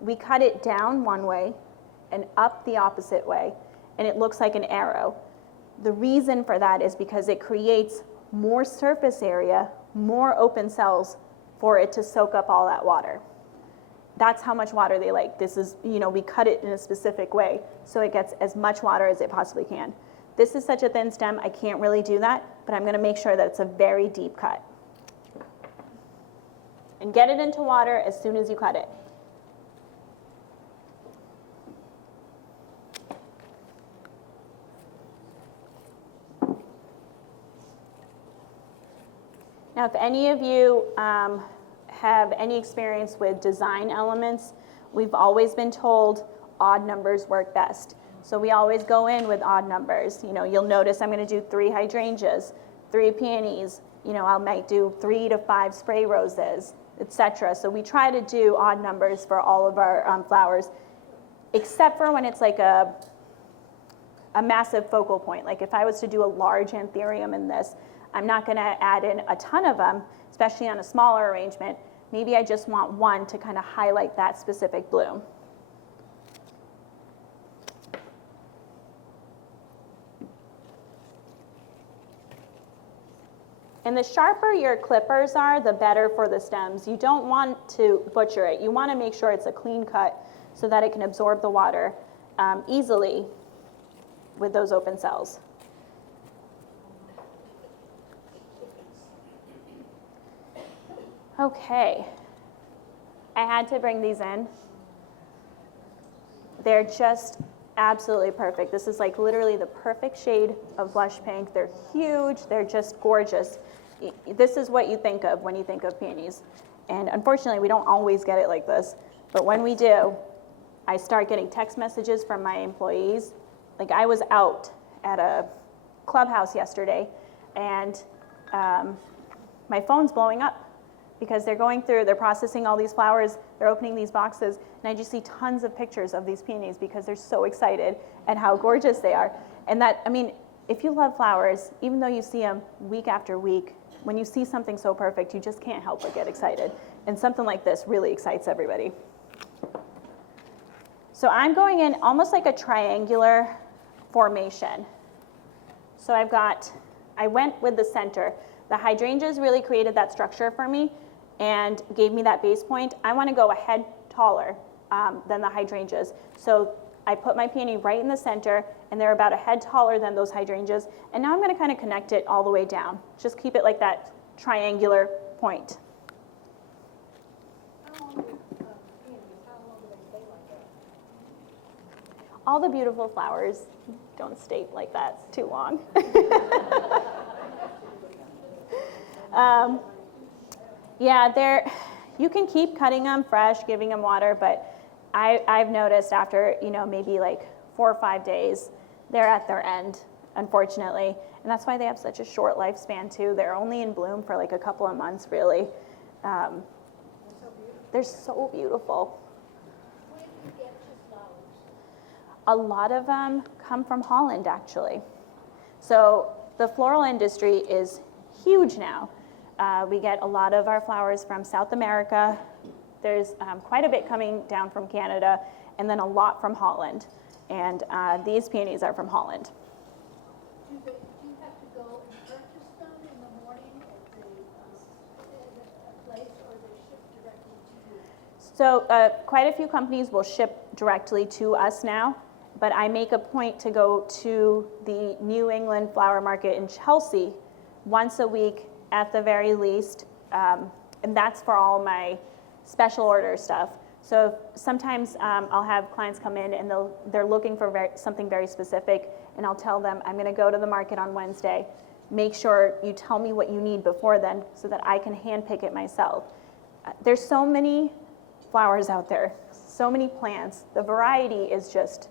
We cut it down one way and up the opposite way, and it looks like an arrow. The reason for that is because it creates more surface area, more open cells for it to soak up all that water. That's how much water they like. This is, we cut it in a specific way so it gets as much water as it possibly can. This is such a thin stem, I can't really do that, but I'm gonna make sure that it's a very deep cut. And get it into water as soon as you cut it. Now, if any of you have any experience with design elements, we've always been told odd numbers work best. So we always go in with odd numbers. You'll notice I'm going to do 3 hydrangeas, 3 peonies. I might do 3 to 5 spray roses, etc. So we try to do odd numbers for all of our flowers, except for when it's like a massive focal point. Like if I was to do a large anthurium in this, I'm not going to add in a ton of them, especially on a smaller arrangement. Maybe I just want one to kind of highlight that specific bloom. And the sharper your clippers are, the better for the stems. You don't want to butcher it. You want to make sure it's a clean cut so that it can absorb the water easily with those open cells. Okay, I had to bring these in. They're just absolutely perfect. This is like literally the perfect shade of blush pink. They're huge, they're just gorgeous. This is what you think of when you think of peonies. And unfortunately, we don't always get it like this. But when we do, I start getting text messages from my employees. Like I was out at a clubhouse yesterday and my phone's blowing up because they're processing all these flowers, they're opening these boxes, and I just see tons of pictures of these peonies because they're so excited at how gorgeous they are. And if you love flowers, even though you see them week after week, when you see something so perfect, you just can't help but get excited. And something like this really excites everybody. So I'm going in almost like a triangular formation. So I went with the center. The hydrangeas really created that structure for me and gave me that base point. I want to go a head taller than the hydrangeas. So I put my peony right in the center, and they're about a head taller than those hydrangeas. And now I'm going to kind of connect it all the way down. Just keep it like that triangular point. All the beautiful flowers don't stay like that too long. Yeah, you can keep cutting them fresh, giving them water, but I've noticed after, maybe like 4 or 5 days, they're at their end, unfortunately. And that's why they have such a short lifespan too. They're only in bloom for like a couple of months, really. They're so beautiful. Where do you get your flowers? A lot of them come from Holland, actually. So the floral industry is huge now. We get a lot of our flowers from South America. There's quite a bit coming down from Canada, and then a lot from Holland. And these peonies are from Holland. Do you have to go and purchase them in the morning at the place, or they ship directly to you? So quite a few companies will ship directly to us now, but I make a point to go to the New England Flower Market in Chelsea once a week at the very least, and that's for all my special order stuff. So sometimes I'll have clients come in and they're looking for something very specific, and I'll tell them, I'm gonna go to the market on Wednesday. Make sure you tell me what you need before then so that I can hand pick it myself. There's so many flowers out there, so many plants. The variety is just,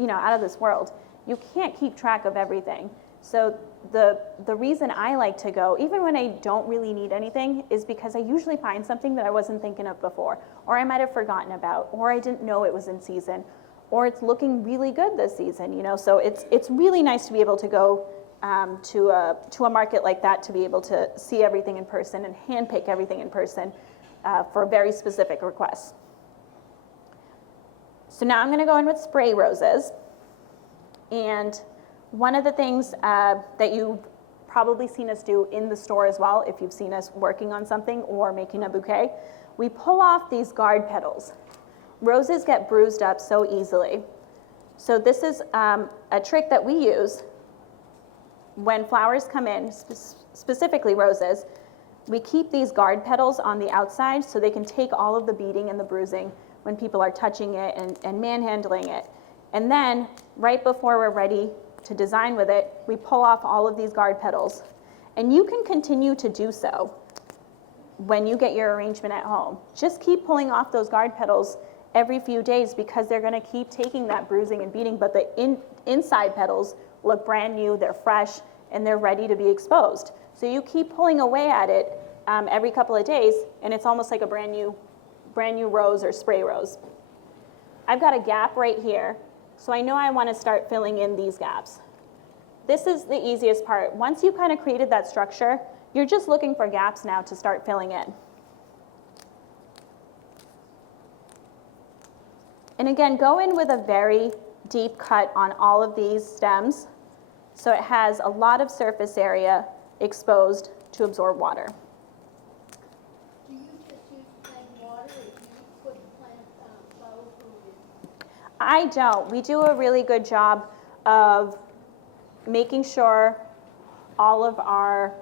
out of this world. You can't keep track of everything. So the reason I like to go, even when I don't really need anything, is because I usually find something that I wasn't thinking of before, or I might have forgotten about, or I didn't know it was in season, or it's looking really good this season, So it's really nice to be able to go to a market like that, to be able to see everything in person and handpick everything in person for very specific requests. So now I'm going to go in with spray roses, and One of the things that you've probably seen us do in the store as well, if you've seen us working on something or making a bouquet, we pull off these guard petals. Roses get bruised up so easily. So this is a trick that we use when flowers come in, specifically roses. We keep these guard petals on the outside so they can take all of the beating and the bruising when people are touching it and manhandling it. And then, right before we're ready to design with it, we pull off all of these guard petals. And you can continue to do so when you get your arrangement at home. Just keep pulling off those guard petals every few days because they're gonna keep taking that bruising and beating, but the inside petals look brand new, they're fresh, and they're ready to be exposed. So you keep pulling away at it every couple of days, and it's almost like a brand new rose or spray rose. I've got a gap right here, so I know I want to start filling in these gaps. This is the easiest part. Once you've kind of created that structure, you're just looking for gaps now to start filling in. And again, go in with a very deep cut on all of these stems, so it has a lot of surface area exposed to absorb water. Do you just use plain water, or do you put plant flower food in? I don't. We do a really good job of making sure all of our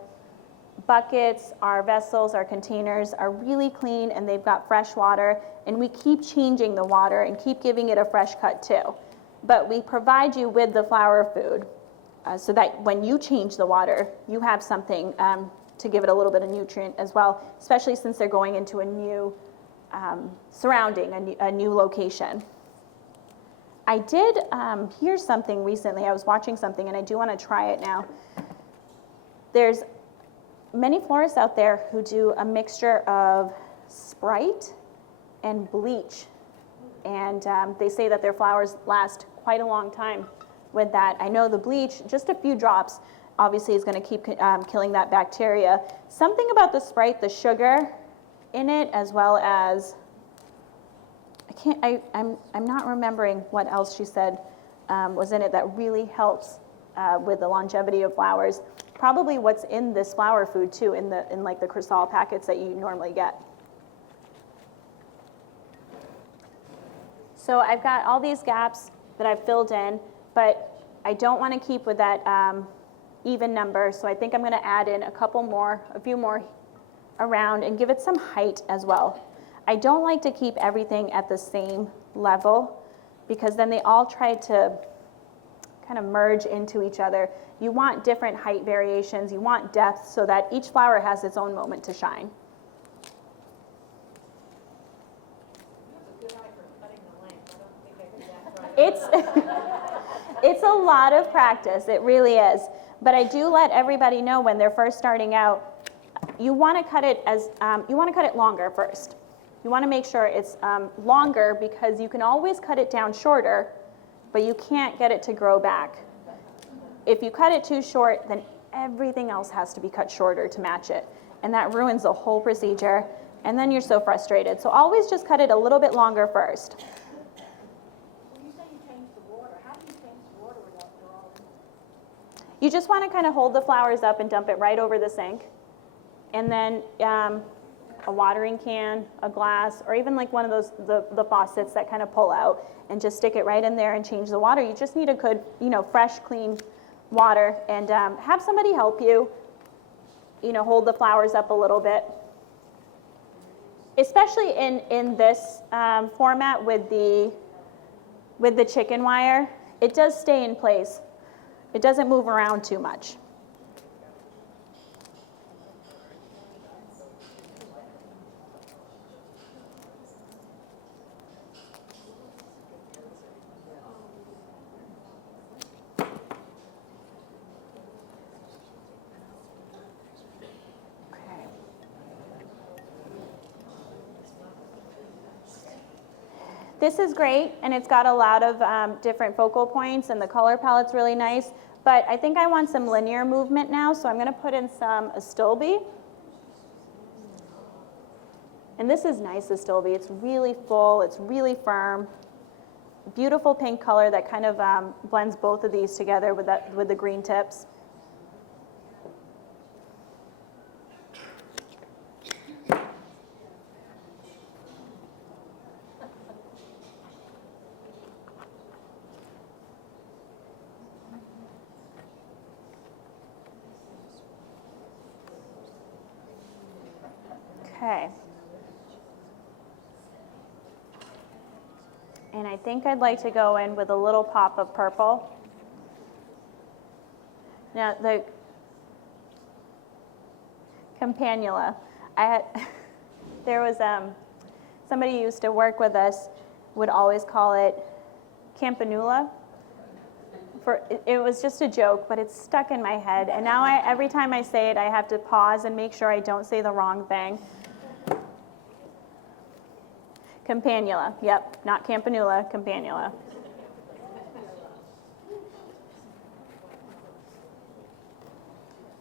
buckets, our vessels, our containers are really clean and they've got fresh water, and we keep changing the water and keep giving it a fresh cut too. But we provide you with the flower food so that when you change the water, you have something to give it a little bit of nutrient as well, especially since they're going into a new surrounding, a new location. I did hear something recently. I was watching something and I do want to try it now. There's many florists out there who do a mixture of Sprite and bleach. And they say that their flowers last quite a long time with that. I know the bleach, just a few drops, obviously is going to keep killing that bacteria. Something about the Sprite, the sugar in it, as well as, I'm not remembering what else she said was in it that really helps with the longevity of flowers. Probably what's in this flower food too, in like the Crisol packets that you normally get. So I've got all these gaps that I've filled in, but I don't want to keep with that even number, so I think I'm going to add in a few more around and give it some height as well. I don't like to keep everything at the same level because then they all try to kind of merge into each other. You want different height variations, you want depth so that each flower has its own moment to shine. It's a lot of practice, it really is. But I do let everybody know when they're first starting out, you want to cut it longer first. You want to make sure it's longer because you can always cut it down shorter, but you can't get it to grow back. If you cut it too short, then everything else has to be cut shorter to match it. And that ruins the whole procedure, and then you're so frustrated. So always just cut it a little bit longer first. When you say you change the water, how do you change the water without they're all in? You just want to kind of hold the flowers up and dump it right over the sink. And then a watering can, a glass, or even like one of those, the faucets that kind of pull out, and just stick it right in there and change the water. You just need a good, fresh, clean water, and have somebody help you, hold the flowers up a little bit. Especially in this format with the chicken wire, it does stay in place. It doesn't move around too much. This is great, and it's got a lot of different focal points, and the color palette's really nice, but I think I want some linear movement now, so I'm going to put in some Astilbe. And this is nice Astilbe. It's really full, it's really firm, beautiful pink color that kind of blends both of these together with the green tips. Okay. And I think I'd like to go in with a little pop of purple. Now, the campanula, there was somebody who used to work with us would always call it campanula. It was just a joke, but it's stuck in my head. And now every time I say it, I have to pause and make sure I don't say the wrong thing. Campanula, yep, not campanula, campanula.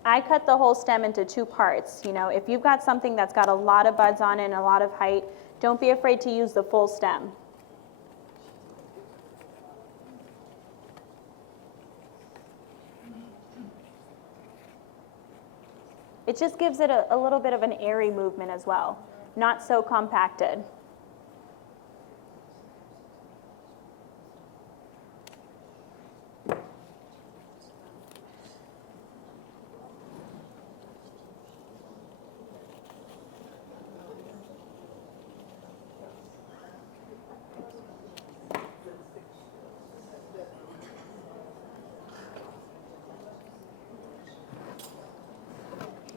I cut the whole stem into 2 parts. You know, if you've got something that's got a lot of buds on it and a lot of height, don't be afraid to use the full stem. It just gives it a little bit of an airy movement as well, not so compacted.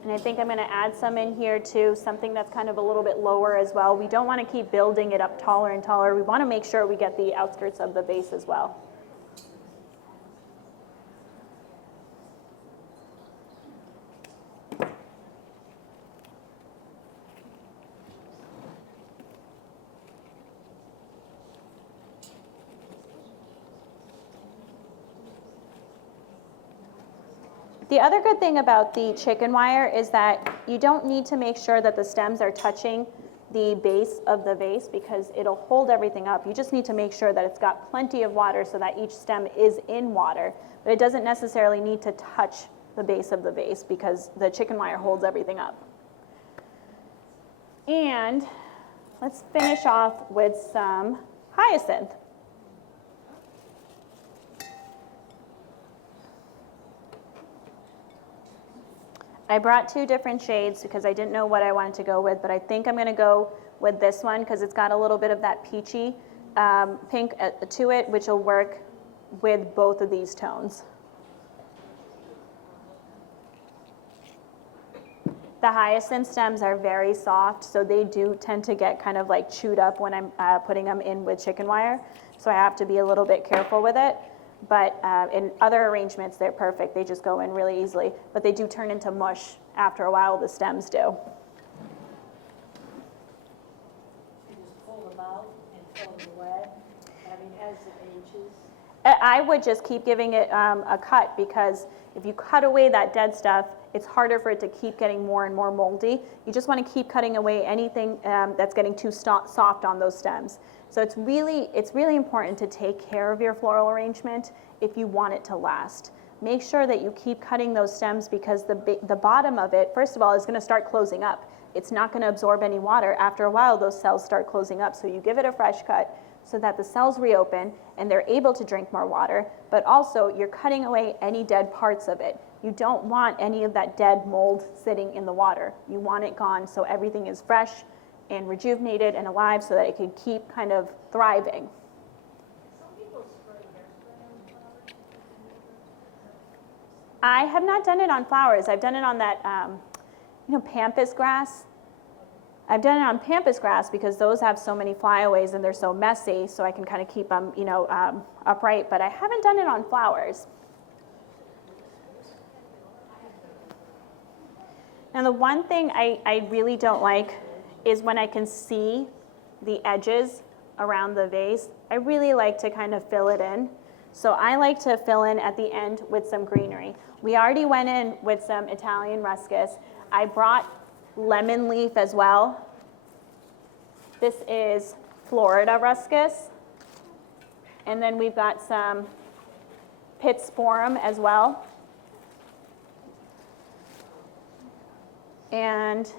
And I think I'm going to add some in here too, something that's kind of a little bit lower as well. We don't want to keep building it up taller and taller. We want to make sure we get the outskirts of the vase as well. The other good thing about the chicken wire is that you don't need to make sure that the stems are touching the base of the vase because it'll hold everything up. You just need to make sure that it's got plenty of water so that each stem is in water, but it doesn't necessarily need to touch the base of the vase because the chicken wire holds everything up. And let's finish off with some hyacinth. I brought 2 different shades because I didn't know what I wanted to go with, but I think I'm going to go with this one because it's got a little bit of that peachy pink to it, which will work with both of these tones. The hyacinth stems are very soft, so they do tend to get kind of like chewed up when I'm putting them in with chicken wire, so I have to be a little bit careful with it. But in other arrangements, they're perfect. They just go in really easily. But they do turn into mush after a while, the stems do. You just pull them out and throw them away, I mean, as it ages. I would just keep giving it a cut because if you cut away that dead stuff, it's harder for it to keep getting more and more moldy. You just want to keep cutting away anything that's getting too soft on those stems. So it's really important to take care of your floral arrangement if you want it to last. Make sure that you keep cutting those stems because the bottom of it, first of all, is going to start closing up. It's not going to absorb any water. After a while, those cells start closing up. So you give it a fresh cut so that the cells reopen and they're able to drink more water, but also you're cutting away any dead parts of it. You don't want any of that dead mold sitting in the water. You want it gone so everything is fresh and rejuvenated and alive so that it can keep kind of thriving. Some people spray hairspray on flowers. I have not done it on flowers. I've done it on that, pampas grass. I've done it on pampas grass because those have so many flyaways and they're so messy, so I can kind of keep them, upright, but I haven't done it on flowers. Now the one thing I really don't like is when I can see the edges around the vase. I really like to kind of fill it in. So I like to fill in at the end with some greenery. We already went in with some Italian ruscus. I brought lemon leaf as well. This is Florida ruscus. And then we've got some pittosporum as well. And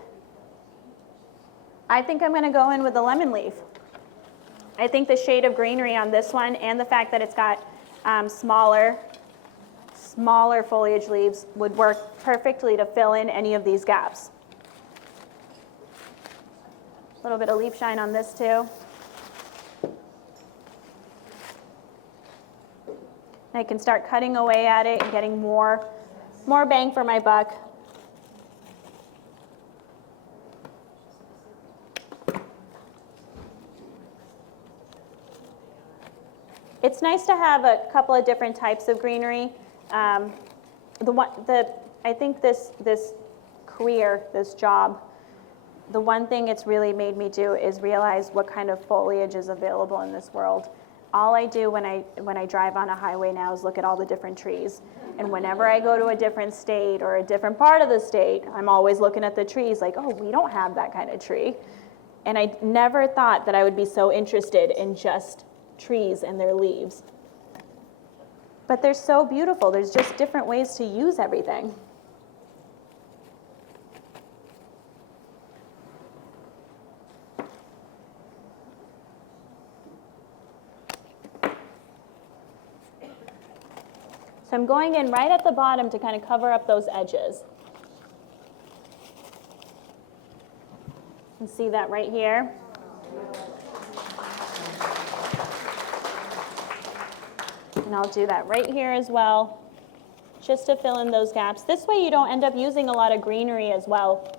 I think I'm going to go in with the lemon leaf. I think the shade of greenery on this one and the fact that it's got smaller foliage leaves would work perfectly to fill in any of these gaps. A little bit of leaf shine on this too. I can start cutting away at it and getting more bang for my buck. It's nice to have a couple of different types of greenery. I think this career, this job, the one thing it's really made me do is realize what kind of foliage is available in this world. All I do when I drive on a highway now is look at all the different trees. And whenever I go to a different state or a different part of the state, I'm always looking at the trees like, oh, we don't have that kind of tree. And I never thought that I would be so interested in just trees and their leaves. But they're so beautiful. There's just different ways to use everything. So I'm going in right at the bottom to kind of cover up those edges. You can see that right here. And I'll do that right here as well, just to fill in those gaps. This way you don't end up using a lot of greenery as well.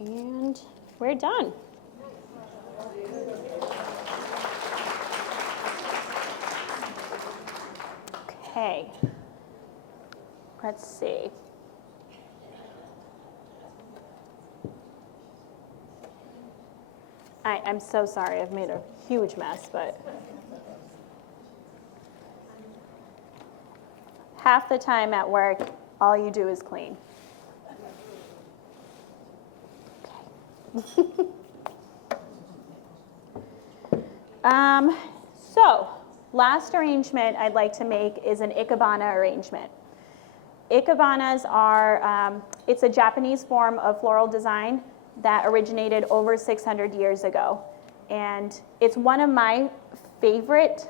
And we're done. Okay. Let's see. I'm so sorry, I've made a huge mess, but half the time at work, all you do is clean. Okay. So, last arrangement I'd like to make is an ikebana arrangement. Ikebanas are, it's a Japanese form of floral design that originated over 600 years ago. And it's one of my favorite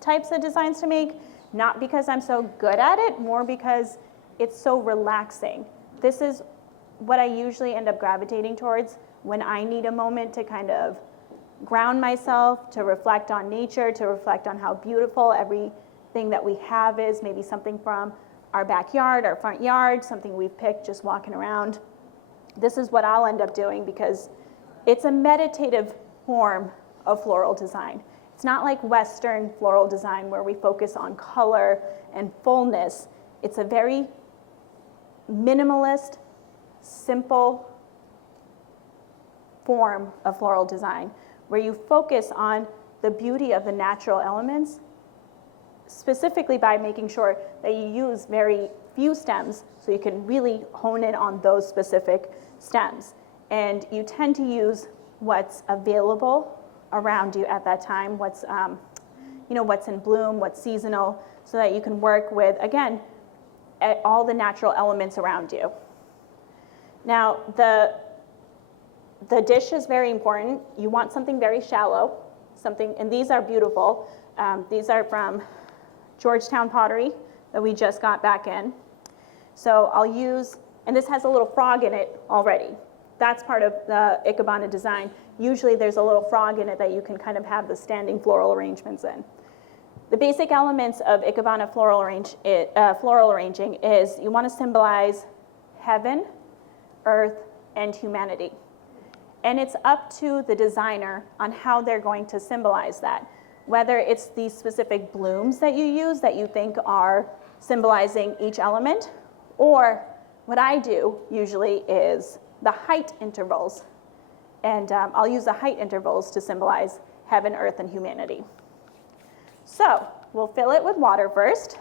types of designs to make, not because I'm so good at it, more because it's so relaxing. This is what I usually end up gravitating towards when I need a moment to kind of ground myself, to reflect on nature, to reflect on how beautiful everything that we have is, maybe something from our backyard, our front yard, something we've picked just walking around. This is what I'll end up doing because it's a meditative form of floral design. It's not like Western floral design where we focus on color and fullness. It's a very minimalist, simple form of floral design where you focus on the beauty of the natural elements, specifically by making sure that you use very few stems so you can really hone in on those specific stems. And you tend to use what's available around you at that time, what's in bloom, what's seasonal, so that you can work with, again, all the natural elements around you. Now, the dish is very important. You want something very shallow, and these are beautiful. These are from Georgetown pottery that we just got back in. So I'll use, and this has a little frog in it already. That's part of the ikebana design. Usually there's a little frog in it that you can kind of have the standing floral arrangements in. The basic elements of ikebana floral arranging is you want to symbolize heaven, earth, and humanity. And it's up to the designer on how they're going to symbolize that. Whether it's these specific blooms that you use that you think are symbolizing each element, or what I do usually is the height intervals. And I'll use the height intervals to symbolize heaven, earth, and humanity. So we'll fill it with water first.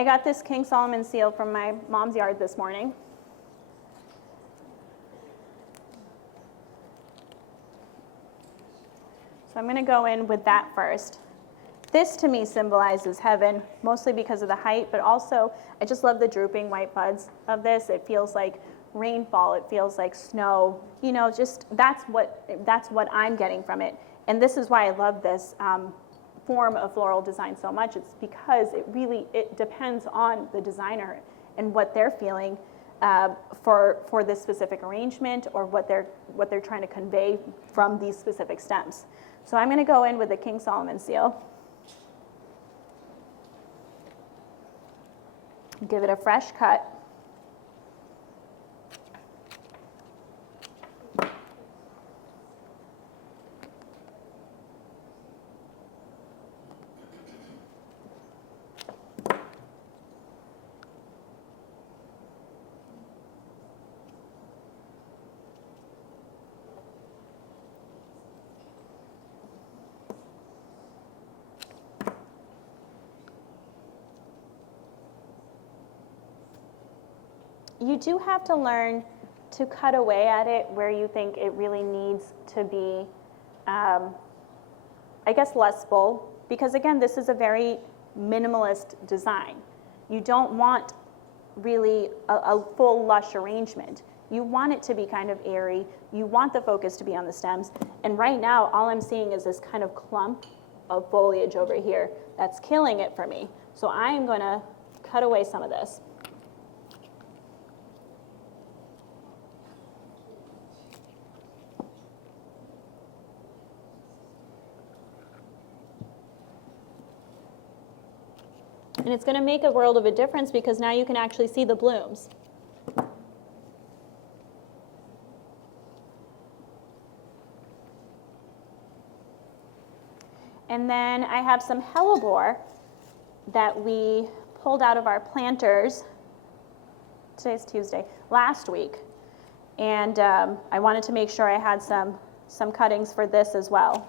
I got this King Solomon seal from my mom's yard this morning. So I'm going to go in with that first. This to me symbolizes heaven, mostly because of the height, but also I just love the drooping white buds of this. It feels like rainfall, it feels like snow, you know, just that's what I'm getting from it. And this is why I love this form of floral design so much. It's because it depends on the designer and what they're feeling for this specific arrangement, or what they're trying to convey from these specific stems. So I'm going to go in with the King Solomon seal. Give it a fresh cut. You do have to learn to cut away at it where you think it really needs to be, I guess, less full. Because again, this is a very minimalist design. You don't want really a full lush arrangement. You want it to be kind of airy. You want the focus to be on the stems. And right now, all I'm seeing is this kind of clump of foliage over here that's killing it for me. So I am going to cut away some of this. And it's going to make a world of a difference because now you can actually see the blooms. And then I have some hellebore that we pulled out of our planters, today's Tuesday, last week. And I wanted to make sure I had some cuttings for this as well.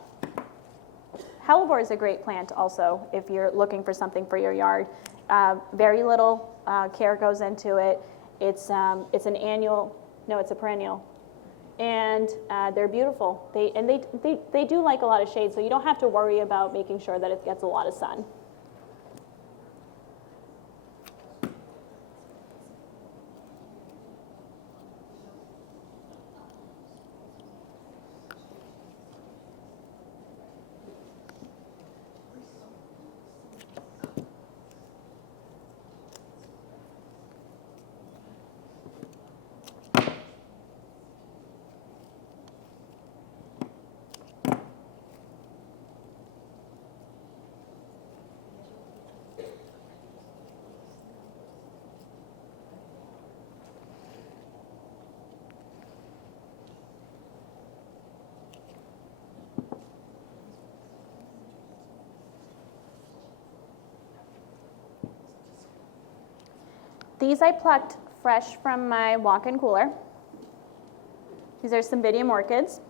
Hellebore is a great plant also if you're looking for something for your yard. Very little care goes into it. It's an annual, no, it's a perennial. And they're beautiful. They do like a lot of shade, so you don't have to worry about making sure that it gets a lot of sun. These I plucked fresh from my walk-in cooler. These are Cymbidium orchids.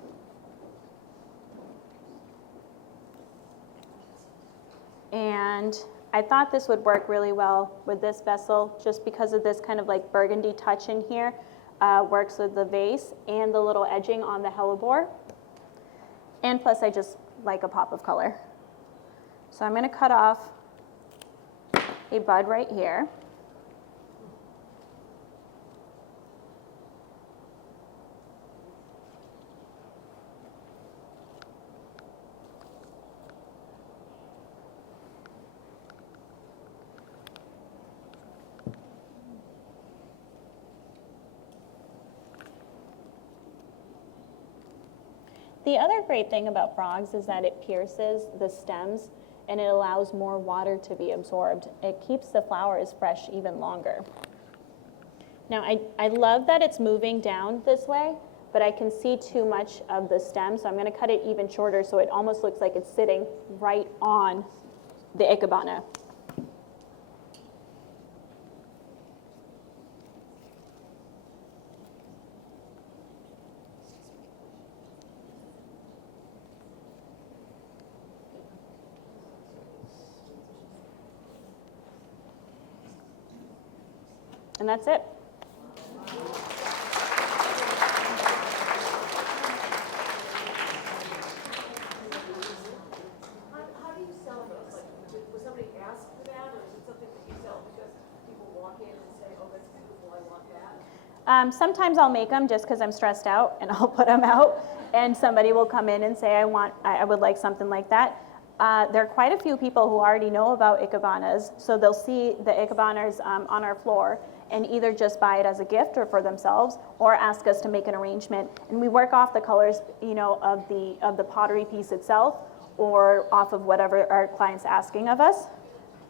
And I thought this would work really well with this vessel just because of this kind of like burgundy touch in here. Works with the vase and the little edging on the hellebore. And plus I just like a pop of color. So I'm going to cut off a bud right here. The other great thing about frogs is that it pierces the stems and it allows more water to be absorbed. It keeps the flowers fresh even longer. Now I love that it's moving down this way, but I can see too much of the stem, so I'm going to cut it even shorter so it almost looks like it's sitting right on the ikebana. And that's it. How do you sell those? Like, was somebody asked for that, or is it something that you sell because people walk in and say, oh, that's beautiful, I want that? Sometimes I'll make them just because I'm stressed out, and I'll put them out, and somebody will come in and say, I would like something like that. There are quite a few people who already know about ikabanas, so they'll see the ikabanas on our floor and either just buy it as a gift or for themselves, or ask us to make an arrangement. And we work off the colors, of the pottery piece itself, or off of whatever our client's asking of us.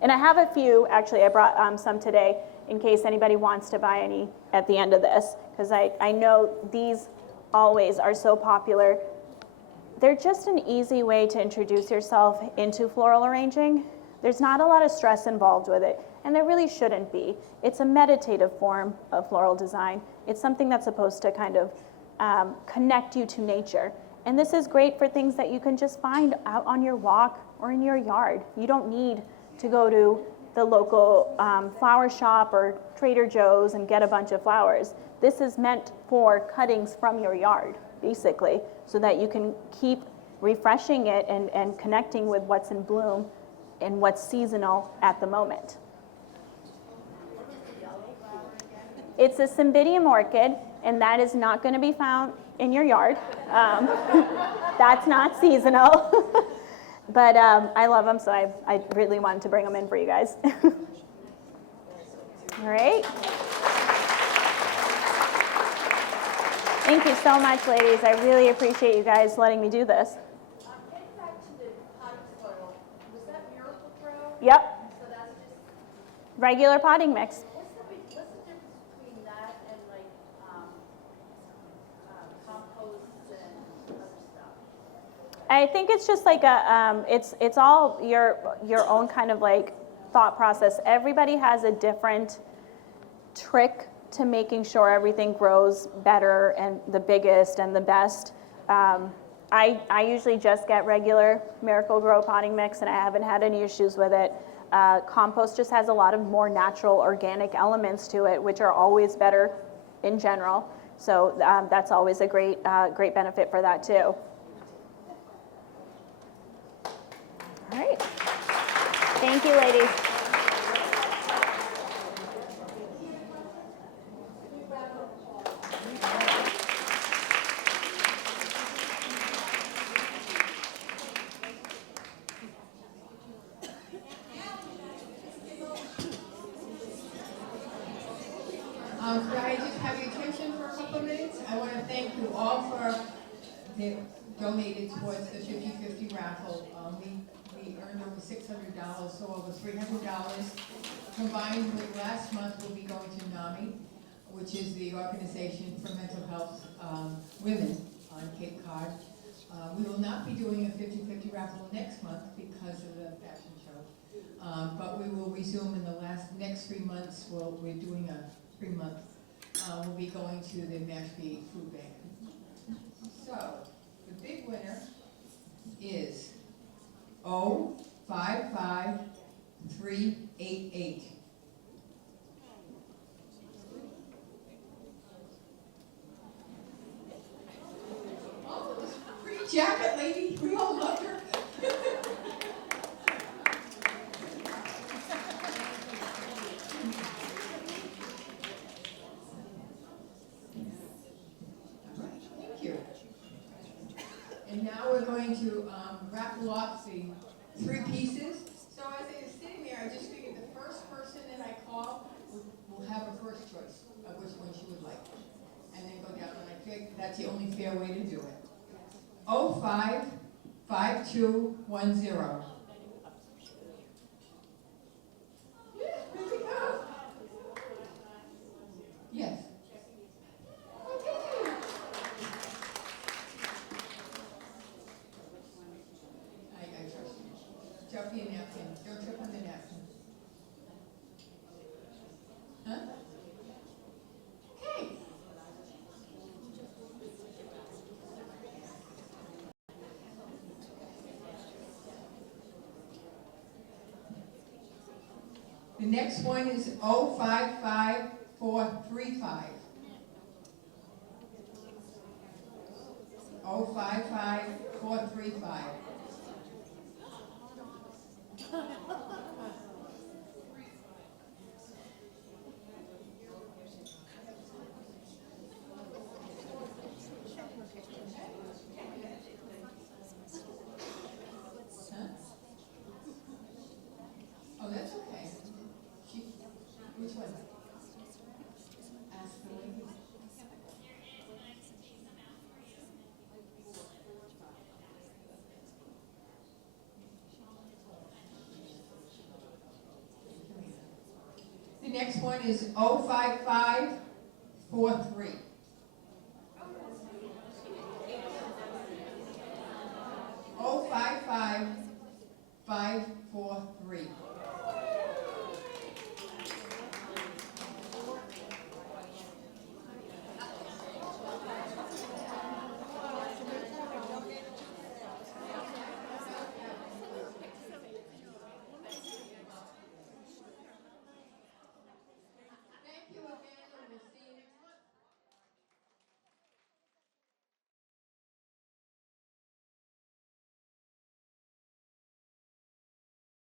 And I have a few, actually, I brought some today in case anybody wants to buy any at the end of this, because I know these always are so popular. They're just an easy way to introduce yourself into floral arranging. There's not a lot of stress involved with it, and there really shouldn't be. It's a meditative form of floral design. It's something that's supposed to kind of connect you to nature. And this is great for things that you can just find out on your walk or in your yard. You don't need to go to the local flower shop or Trader Joe's and get a bunch of flowers. This is meant for cuttings from your yard, basically, so that you can keep refreshing it and connecting with what's in bloom and what's seasonal at the moment. It's a cymbidium orchid, and that is not going to be found in your yard. That's not seasonal. But I love them, so I really wanted to bring them in for you guys. All right. Thank you so much, ladies. I really appreciate you guys letting me do this. Getting back to the potting soil, was that Miracle Grow? Yep. So that's just, Regular potting mix. what's the difference between that and like compost and other stuff? I think it's just like it's all your own kind of like thought process. Everybody has a different trick to making sure everything grows better and the biggest and the best. I usually just get regular Miracle Grow potting mix, and I haven't had any issues with it. Compost just has a lot of more natural organic elements to it, which are always better in general. So that's always a great benefit for that too. All right. Thank you, ladies. Could I just have your attention for a couple of minutes? I want to thank you all for donated towards the 50/50 raffle. We earned over $600, so over $300 combined with last month will be going to NAMI, which is the Organization for Mental Health Women on Cape Cod. We will not be doing a 50/50 raffle next month because of the fashion show, but we will resume in the next 3 months. We're doing a 3-month. We'll be going to the Mashpee Food Bank. So the big winner is 055388. Oh, this pretty jacket lady, we all loved her. Thank you. And now we're going to raffle off the 3 pieces. So as I was sitting there, I just figured the first person that I call will have a first choice of which one she would like. And then go down, and I think that's the only fair way to do it. 055210. Yeah, there we go. Yes. Okay. I trust you. Drop me a napkin. Don't trip on the napkin. Huh? Okay. The next one is 0553 435. 055 435. Oh, that's okay. Which one? Ask the lady. The next one is 05543. 05553.